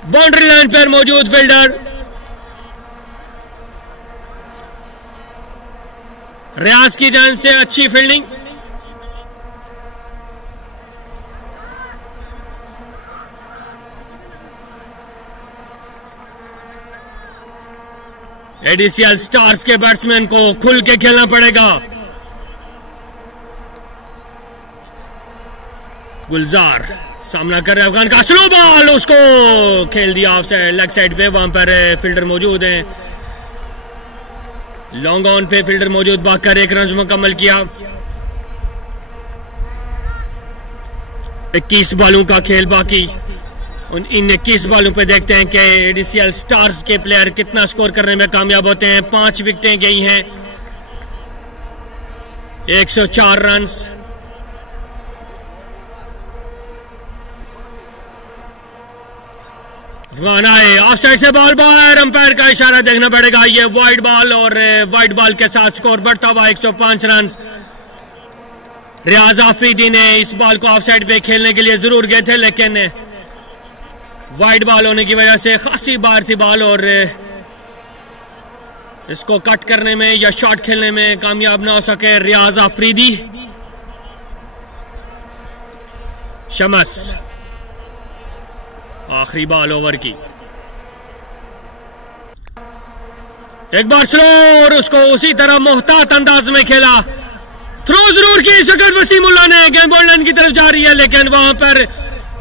बाउंड्री लाइन पर मौजूद फील्डर रियाज की जानिब से अच्छी फील्डिंग। एडीसीएल स्टार्स के बैट्समैन को खुल के खेलना पड़ेगा। गुलजार सामना कर रहे अफगान का, स्लो बॉल, उसको खेल दिया ऑफ साइड, लेग साइड पे। वहां पर फील्डर मौजूद हैं, लॉन्ग ऑन पे फील्डर मौजूद। बाकर एक रन मुकम्मल किया। 21 बॉलों का खेल बाकी। इन 21 बॉलों पे देखते हैं कि एडीसीएल स्टार्स के प्लेयर कितना स्कोर करने में कामयाब होते हैं। 5 विकेटें गई हैं, 104 रन। अफगान आए, ऑफ साइड से बॉल बाहर, अंपायर का इशारा देखना पड़ेगा। ये वाइड बॉल और वाइड बॉल के साथ स्कोर बढ़ता हुआ 105 रन। रियाज आफरीदी ने इस बॉल को ऑफ साइड पे खेलने के लिए जरूर गए थे, लेकिन वाइड बॉल होने की वजह से खासी बार थी बॉल और इसको कट करने में या शॉट खेलने में कामयाब ना हो सके रियाज आफरीदी। शमस, आखिरी बॉल ओवर की, एक बार स्लो और उसको उसी तरह मोहतात अंदाज में खेला। थ्रो जरूर की इस वक्त वसीमुल्लाह ने, गेंद बॉल लाइन की तरफ जा रही है, लेकिन वहां पर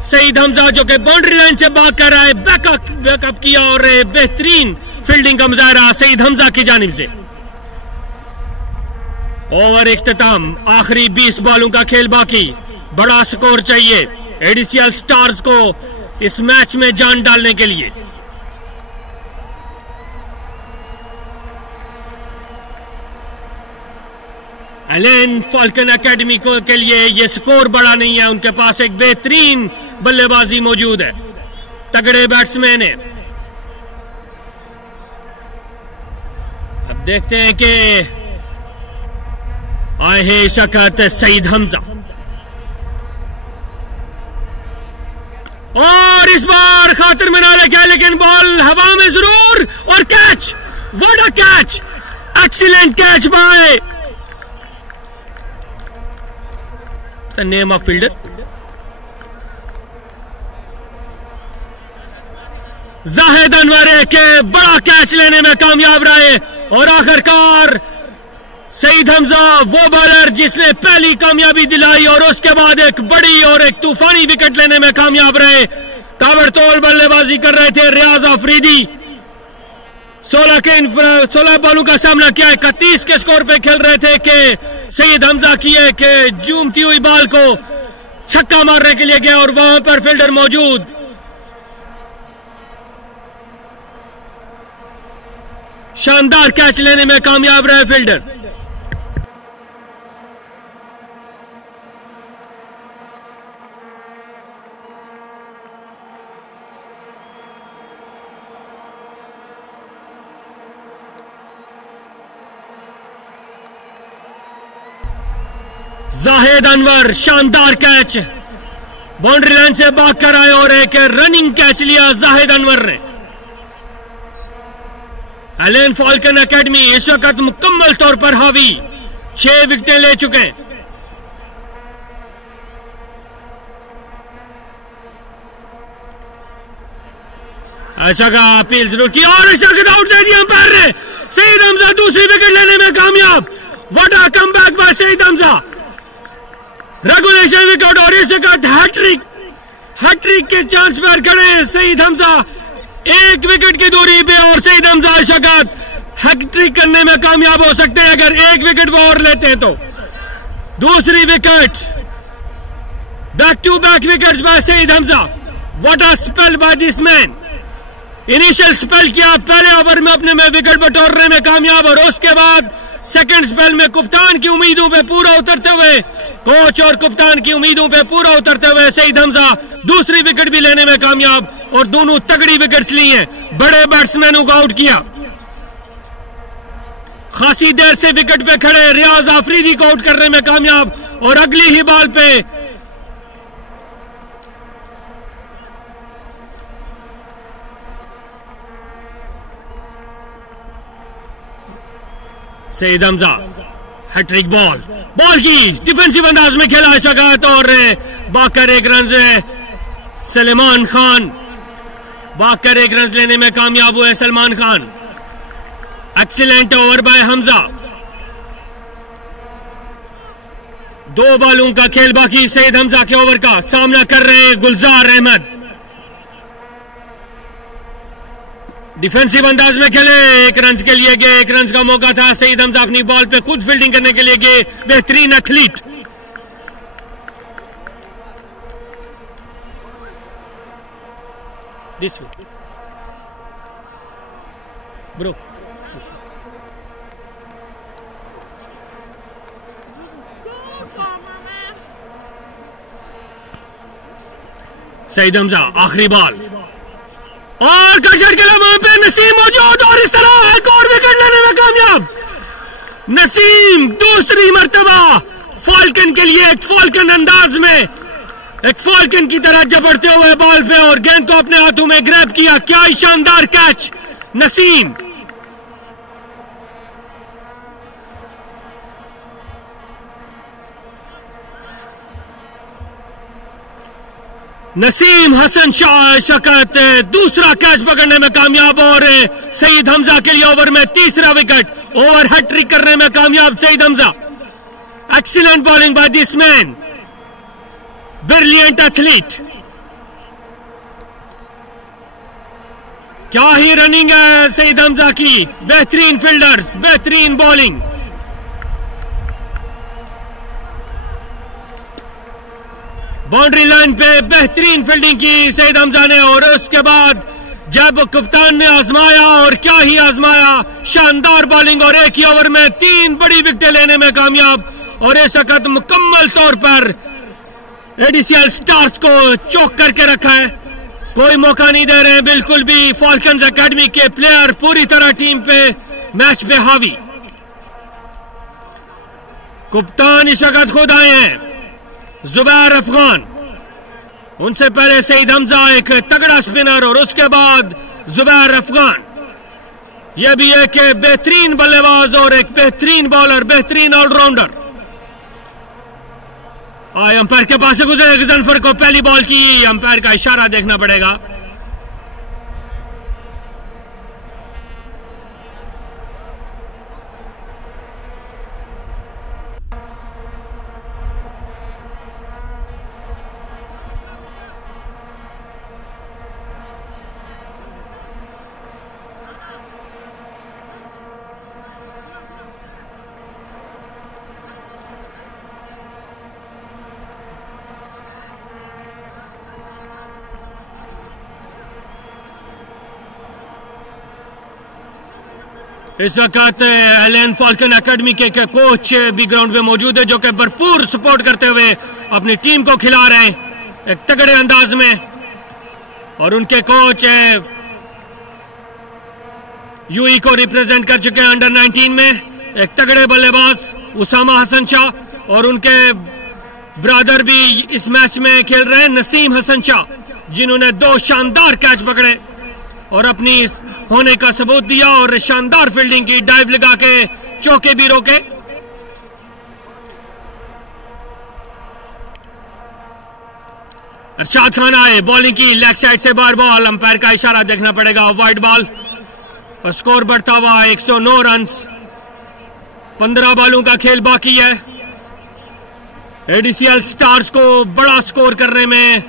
सईद हमजा जो कि बाउंड्री लाइन से भाग कर आए, बैकअप किया और बेहतरीन फील्डिंग का मुजाहरा सईद हमजा की जानिब से। ओवर इख्तिताम, आखिरी 20 बॉलों का खेल बाकी। बड़ा स्कोर चाहिए एडीसीएल स्टार्स को इस मैच में जान डालने के लिए। एलन फॉल्कन एकेडमी के लिए यह स्कोर बड़ा नहीं है, उनके पास एक बेहतरीन बल्लेबाजी मौजूद है, तगड़े बैट्समैन है। अब देखते हैं कि आए हैं इस वक्त सईद हमजा, और इस बार खातिर में ना लेके, लेकिन बॉल हवा में जरूर, और catch, what a catch, excellent catch by the name of fielder Zahid Anwar के बड़ा कैच लेने में कामयाब रहे। और आखिरकार सईद हमजा वो बॉलर जिसने पहली कामयाबी दिलाई और उसके बाद एक बड़ी और एक तूफानी विकेट लेने में कामयाब रहे। ताबड़तोड़ बल्लेबाजी कर रहे थे रियाज आफरीदी, 16 बॉलों का सामना किया, 31 के स्कोर पे खेल रहे थे कि सईद हमजा की एक जूमती हुई बॉल को छक्का मारने के लिए गया और वहां पर फील्डर मौजूद। शानदार कैच लेने में कामयाब रहे फील्डर। जाहिद अनवर शानदार कैच, बाउंड्री लाइन से भाग कर आए और एक रनिंग कैच लिया जाहिद अनवर ने। एलन फॉल्कन एकेडमी इस वक्त मुकम्मल तौर पर हावी, 6 विकेटें ले चुके हैं। ऐसा का अपील जरूर की और ऐसा आउट दे दिया अंपायर ने। सईद हमजा दूसरी विकेट लेने में कामयाब। What a comeback by Saeed Hamza, regulation wicket और इस वक्त हैट्रिक के चांस पर खड़े हैं सईद हमजा। 1 विकेट की दूरी पे और सईद हमजा इस वक्त हैट्रिक करने में कामयाब हो सकते हैं अगर 1 विकेट वो और लेते हैं तो। दूसरी wicket, back to back wickets by Saeed Hamza. What a spell by this man. Initial spell किया, पहले ओवर में अपने में विकेट बटोरने में कामयाब और उसके बाद सेकंड स्पेल में कप्तान की उम्मीदों पे पूरा उतरते हुए, कोच और कप्तान की उम्मीदों पे पूरा उतरते हुए सईद हमजा दूसरी विकेट भी लेने में कामयाब और दोनों तगड़ी विकेट्स ली हैं। बड़े बैट्समैनों को आउट किया। खासी देर से विकेट पे खड़े रियाज आफरीदी को आउट करने में कामयाब और अगली ही बॉल पे सईद हमजा हैट्रिक बॉल की डिफेंसिव अंदाज में खेला इस वक्त और बाकर 1 रन से सलमान खान, बाकर 1 रन लेने में कामयाब हुए Salman Khan. Excellent over by Hamza. 2 बॉलों का खेल बाकी सईद हमजा के ओवर का। सामना कर रहे हैं गुलजार अहमद। डिफेंसिव अंदाज में खेले, 1 रन के लिए गए, 1 रन का मौका था। सईद हमजा अपनी बॉल पे खुद फील्डिंग करने के लिए गए। बेहतरीन athlete. This way bro. Saeed Hamza आखिरी बॉल और कशट के वहां पे नसीम मौजूद और इस तरह एक और विकेट लेने में कामयाब। नसीम दूसरी मर्तबा फॉल्कन के लिए एक फॉल्कन अंदाज में, एक फॉल्कन की तरह जबड़ते हुए बॉल पे और गेंद को अपने हाथों में ग्रैब किया। क्या शानदार कैच नसीम। नसीम हसन शाह शकत दूसरा कैच पकड़ने में कामयाब और सईद हमजा के लिए ओवर में तीसरा विकेट। ओवर हैट्रिक करने में कामयाब Saeed Hamza. Excellent bowling by this man, brilliant athlete. क्या ही रनिंग है सईद हमजा की। बेहतरीन फील्डर्स, बेहतरीन बॉलिंग। बाउंड्री लाइन पे बेहतरीन फील्डिंग की सईद हमजा ने और उसके बाद जब कप्तान ने आजमाया और क्या ही आजमाया, शानदार बॉलिंग और 1 ही ओवर में 3 बड़ी विकेटें लेने में कामयाब और इस वक्त मुकम्मल तौर पर एडीसीएल स्टार्स को चौक करके रखा है। कोई मौका नहीं दे रहे हैं बिल्कुल भी। फॉल्कन्स एकेडमी के प्लेयर पूरी तरह टीम पे, मैच पे हावी। कप्तान इस वक्त खुद आए हैं, जुबैर अफगान। उनसे पहले सईद हमजा एक तगड़ा स्पिनर और उसके बाद जुबैर अफगान। यह भी एक बेहतरीन बल्लेबाज और एक बेहतरीन बॉलर, बेहतरीन ऑलराउंडर। अंपायर के पास से गुजरे गजनफर को पहली बॉल की, अंपायर का इशारा देखना पड़ेगा। इस वक्त एलन फॉल्कन एकेडमी के कोच भी ग्राउंड में मौजूद है, जो कि भरपूर सपोर्ट करते हुए अपनी टीम को खिला रहे हैं एक तगड़े अंदाज में। और उनके कोच यूई को रिप्रेजेंट कर चुके हैं अंडर 19 में, एक तगड़े बल्लेबाज उसामा हसन शाह, और उनके ब्रदर भी इस मैच में खेल रहे हैं नसीम हसन शाह, जिन्होंने 2 शानदार कैच पकड़े और अपनी होने का सबूत दिया और शानदार फील्डिंग की, डाइव लगा के चौके भी रोके। अरशाद खान आए, बॉलिंग की लेग साइड से बार बॉल, अंपायर का इशारा देखना पड़ेगा, वाइड बॉल। और स्कोर बढ़ता हुआ 109 रन, 15 बॉलों का खेल बाकी है। एडीसीएल स्टार्स को बड़ा स्कोर करने में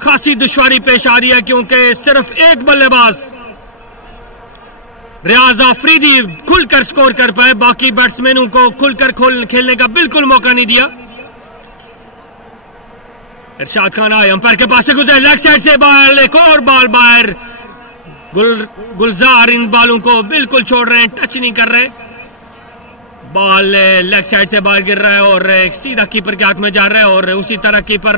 खासी दुश्वारी पेश आ रही है, क्योंकि सिर्फ एक बल्लेबाज रियाज आफरीदी खुलकर स्कोर कर पाए, बाकी बैट्समैनों को खुलकर खेलने का बिल्कुल मौका नहीं दिया। इरशाद खान आए, अंपायर के पास से गुजरे, लेग साइड से बॉल, एक और बॉल बाहर। गुलजार इन बॉलों को बिल्कुल छोड़ रहे हैं, टच नहीं कर रहे। बॉल लेग साइड से बाहर गिर रहा है और सीधा कीपर के हाथ में जा रहा है। और उसी तरह कीपर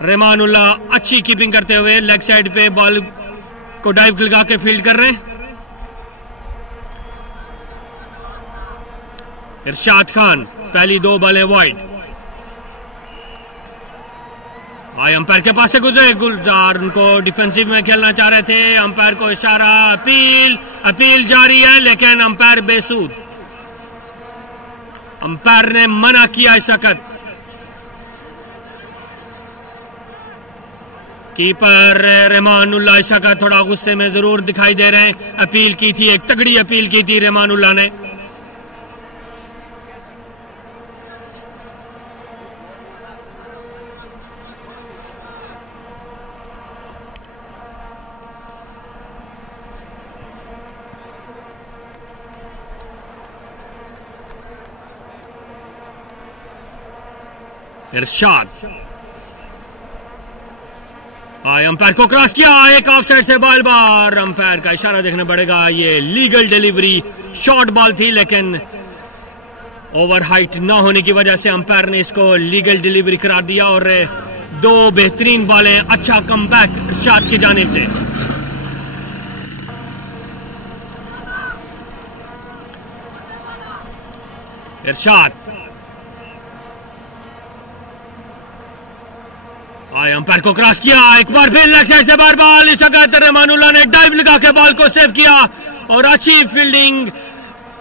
रहमानुल्लाह अच्छी कीपिंग करते हुए लेग साइड पे बॉल को डाइव लगा के फील्ड कर रहे हैं। इरशाद खान पहली 2 बॉलें वाइड आए, अंपायर के पास से गुजरे, गुलजार उनको डिफेंसिव में खेलना चाह रहे थे, अंपायर को इशारा, अपील जारी है, लेकिन अंपायर बेसूद, अंपायर ने मना किया। इस वक्त कीपर रहमानुल्लाह इस वक्त थोड़ा गुस्से में जरूर दिखाई दे रहे हैं। अपील की थी, एक तगड़ी अपील की थी रहमानुल्लाह ने। इरशाद आए, अंपायर को क्रॉस किया, एक ऑफ साइड से बॉल बाहर, अंपायर का इशारा देखना पड़ेगा। ये लीगल डिलीवरी शॉर्ट बॉल थी, लेकिन ओवर हाइट ना होने की वजह से अंपायर ने इसको लीगल डिलीवरी करार दिया। और 2 बेहतरीन बॉलें, अच्छा कमबैक इरशाद की जानिब से। इरशाद आए, अंपायर को क्रॉस किया, एक बार फिर लेग साइड से बार बॉल, इस वक्त रहमानुल्लाह ने डाइव लगा के बॉल को सेव किया और अच्छी फील्डिंग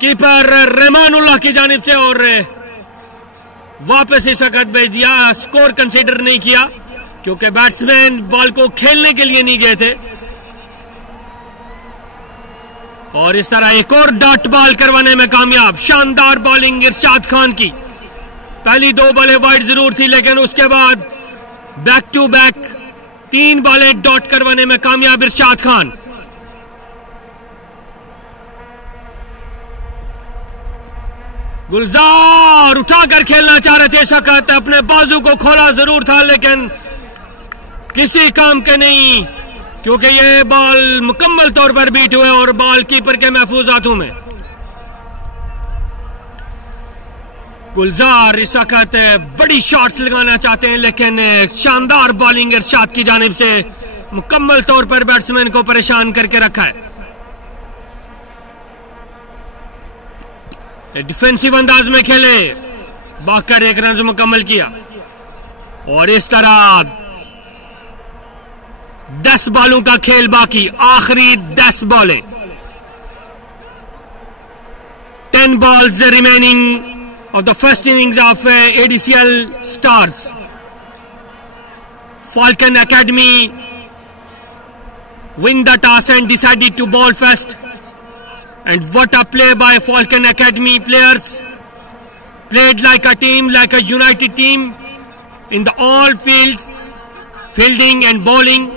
कीपर रहमानुल्लाह की जानिब से, और वापस इस वक्त भेज दिया। स्कोर कंसीडर नहीं किया क्योंकि बैट्समैन बॉल को खेलने के लिए नहीं गए थे। और इस तरह एक और डॉट बॉल करवाने में कामयाब। शानदार बॉलिंग इरशाद खान की, पहली 2 बॉलें वाइड जरूर थी, लेकिन उसके बाद बैक टू बैक 3 बॉलें डॉट करवाने में कामयाब इरशाद खान। गुलजार उठाकर खेलना चाह रहे थे इस वक्त, अपने बाजू को खोला जरूर था, लेकिन किसी काम के नहीं, क्योंकि ये बॉल मुकम्मल तौर पर बीट हुए और बॉल कीपर के महफूज हाथों में। गुलजार इस वक्त बड़ी शॉट्स लगाना चाहते हैं, लेकिन शानदार बॉलिंग इरशाद की जानिब से मुकम्मल तौर पर बैट्समैन को परेशान करके रखा है। डिफेंसिव अंदाज में खेले, बाकर 1 रन मुकम्मल किया। और इस तरह 10 बॉलों का खेल बाकी, आखिरी 10 बॉलें, 10 balls remaining of the first innings of ADCL Stars. Falcon Academy win the toss and decided to bowl first. And what a play by Falcon Academy players. Played like a team, like a united team in the all fields, fielding and bowling.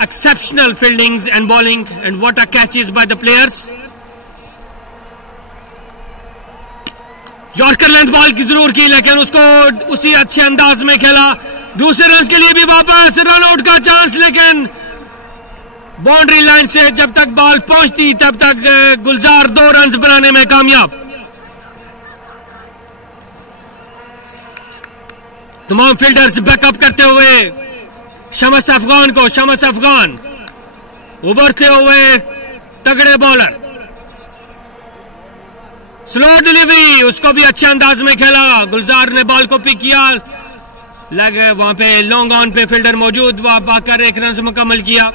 Exceptional fieldings and bowling, and what a catches by the players. Yorker length ball की जरूर की, लेकिन उसको उसी अच्छे अंदाज में खेला। दूसरे रन के लिए भी वापस रन आउट का चांस, लेकिन बाउंड्री लाइन से जब तक बॉल पहुंचती तब तक गुलजार 2 रन बनाने में कामयाब। तमाम फील्डर्स बैकअप करते हुए शमस अफगान को, शमस अफगान उभरते हुए तगड़े बॉलर, स्लो डिलीवरी, उसको भी अच्छे अंदाज में खेला। गुलजार ने बॉल को पिक किया, लगे वहां पे लॉन्ग ऑन पे फील्डर मौजूद, वहां पाकर 1 रन मुकम्मल किया।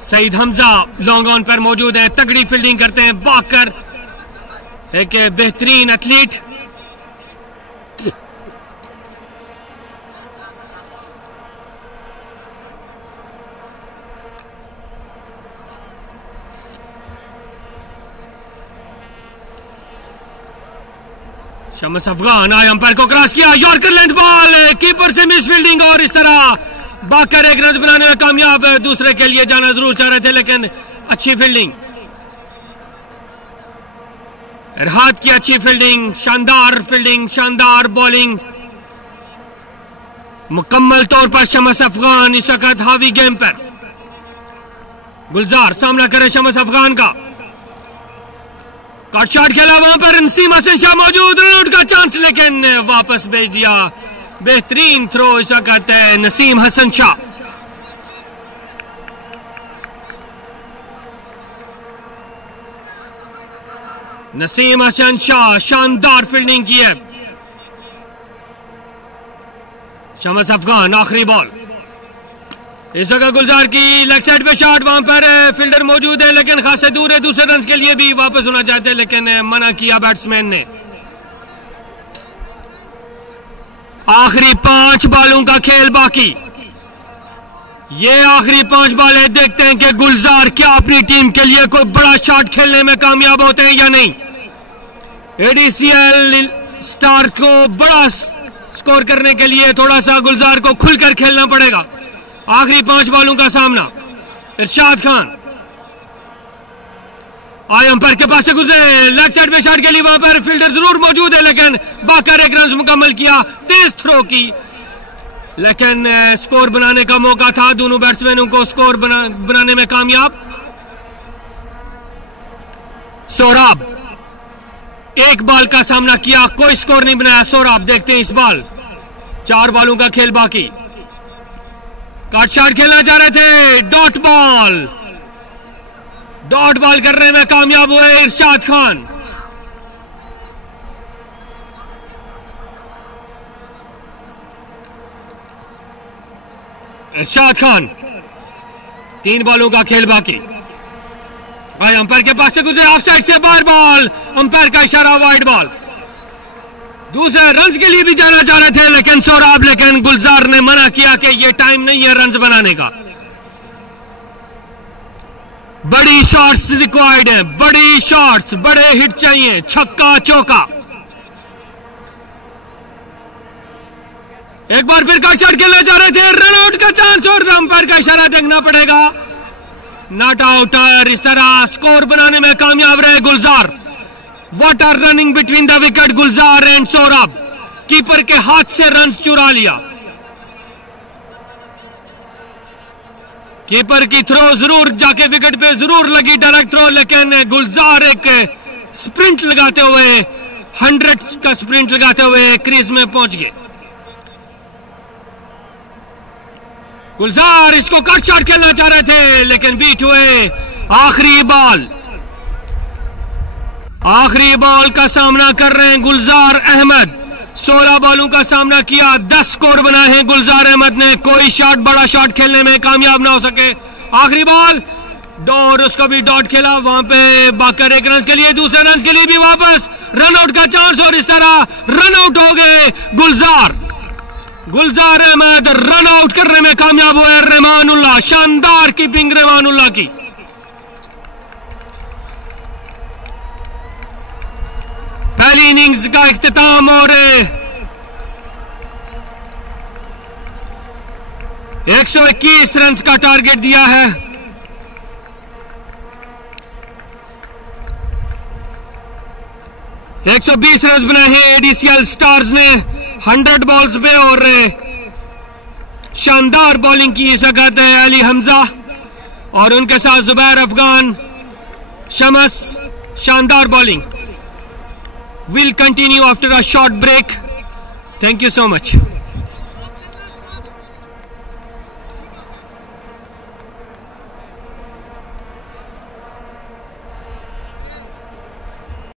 सईद हमजा लॉन्ग ऑन पर मौजूद है, तगड़ी फील्डिंग करते हैं, बाकर एक बेहतरीन एथलीट। शमस अफगान आए, अंपायर को क्रॉस किया, यॉर्कर लेंथ बॉल, कीपर से मिस फील्डिंग और इस तरह बाकर 1 रन बनाने में कामयाब। दूसरे के लिए जाना जरूर चाह रहे थे लेकिन अच्छी फील्डिंग, राहत की अच्छी फील्डिंग, शानदार फील्डिंग, शानदार बॉलिंग मुकम्मल तौर पर शमस अफगान इस वक्त हावी गेम पर। गुलजार सामना करे शमस अफगान का, कट शॉट खेला, वहां पर नसीम हसन शाह मौजूद, रन आउट का चांस लेकिन वापस भेज दिया। बेहतरीन थ्रो इस वक्त है नसीम हसन शाह। नसीम हसन शाह शानदार फील्डिंग की है। शमस अफगान आखिरी बॉल, इस वक्त गुलजार की लेग साइड पे शॉट, वहां पर फील्डर मौजूद है लेकिन खासे दूर है, दूसरे रन के लिए भी वापस होना चाहते हैं लेकिन मना किया बैट्समैन ने। आखिरी 5 बॉलों का खेल बाकी, ये आखिरी 5 बॉल है, देखते हैं कि गुलजार क्या अपनी टीम के लिए कोई बड़ा शॉट खेलने में कामयाब होते हैं या नहीं। एडीसीएल स्टार को बड़ा स्कोर करने के लिए थोड़ा सा गुलजार को खुलकर खेलना पड़ेगा। आखिरी 5 बॉलों का सामना, इरशाद खान आए, अंपायर के पास से गुजरे, लेग साइड में शॉट के लिए वहां पर फील्डर जरूर मौजूद है लेकिन बाकर 1 रन मुकम्मल किया, तेज थ्रो की लेकिन स्कोर बनाने का मौका था, दोनों बैट्समैनों को स्कोर बनाने में कामयाब। सोराब 1 बॉल का सामना किया, कोई स्कोर नहीं बनाया सोराब। देखते हैं इस बॉल, 4 बॉलों का खेल बाकी, कट शॉट खेलना चाह रहे थे, डॉट बॉल करने में कामयाब हुए इरशाद खान। इरशाद खान 3 बॉलों का खेल बाकी, भाई अंपायर के पास से गुजरे, ऑफ साइड से बार बॉल, अंपायर का इशारा वाइड बॉल, दूसरे रन के लिए भी जाना चाह रहे थे लेकिन सोराब, लेकिन गुलजार ने मना किया कि यह टाइम नहीं है रन बनाने का। बड़ी शॉट्स रिक्वायर्ड है, बड़ी शॉट्स, बड़े हिट चाहिए, छक्का चौका। एक बार फिर कट शॉट खेलना चाह रहे थे, रन आउट का चांस और अंपायर का इशारा देखना पड़ेगा, नॉट आउट। इस तरह स्कोर बनाने में कामयाब रहे गुलजार। What are running between the wicket, Gulzar and Sorab, keeper के हाथ से रन चुरा लिया। कीपर की थ्रो जरूर जाके विकेट पे जरूर लगी, डायरेक्ट थ्रो, लेकिन गुलजार एक स्प्रिंट लगाते हुए, 100 का स्प्रिंट लगाते हुए क्रीज में पहुंच गए। गुलजार इसको कट शॉट खेलना चाह रहे थे लेकिन बीट हुए। आखिरी बॉल का सामना कर रहे हैं गुलजार अहमद, 16 बॉलों का सामना किया, 10 स्कोर बनाए हैं गुलजार अहमद ने, कोई शॉट बड़ा शॉट खेलने में कामयाब ना हो सके। आखिरी बॉल और उसको भी डॉट खेला, वहां पे बाकर 1 रन के लिए, दूसरे रन के लिए भी वापस रन आउट का चांस और इस तरह रन आउट हो गए गुलजार अहमद रन आउट करने में कामयाब हुए। रहमानुल्लाह, शानदार कीपिंग रहमानुल्लाह की। पहली इनिंग्स का इख्तिताम और 121 रन का टारगेट दिया है। एक 120 रन बनाए हैं एडीसीएल स्टार्स ने 100 बॉल्स पे और शानदार बॉलिंग की इस वक्त है अली हमजा और उनके साथ जुबैर अफगान, शमस, शानदार bowling. Will continue after a short break. Thank you so much.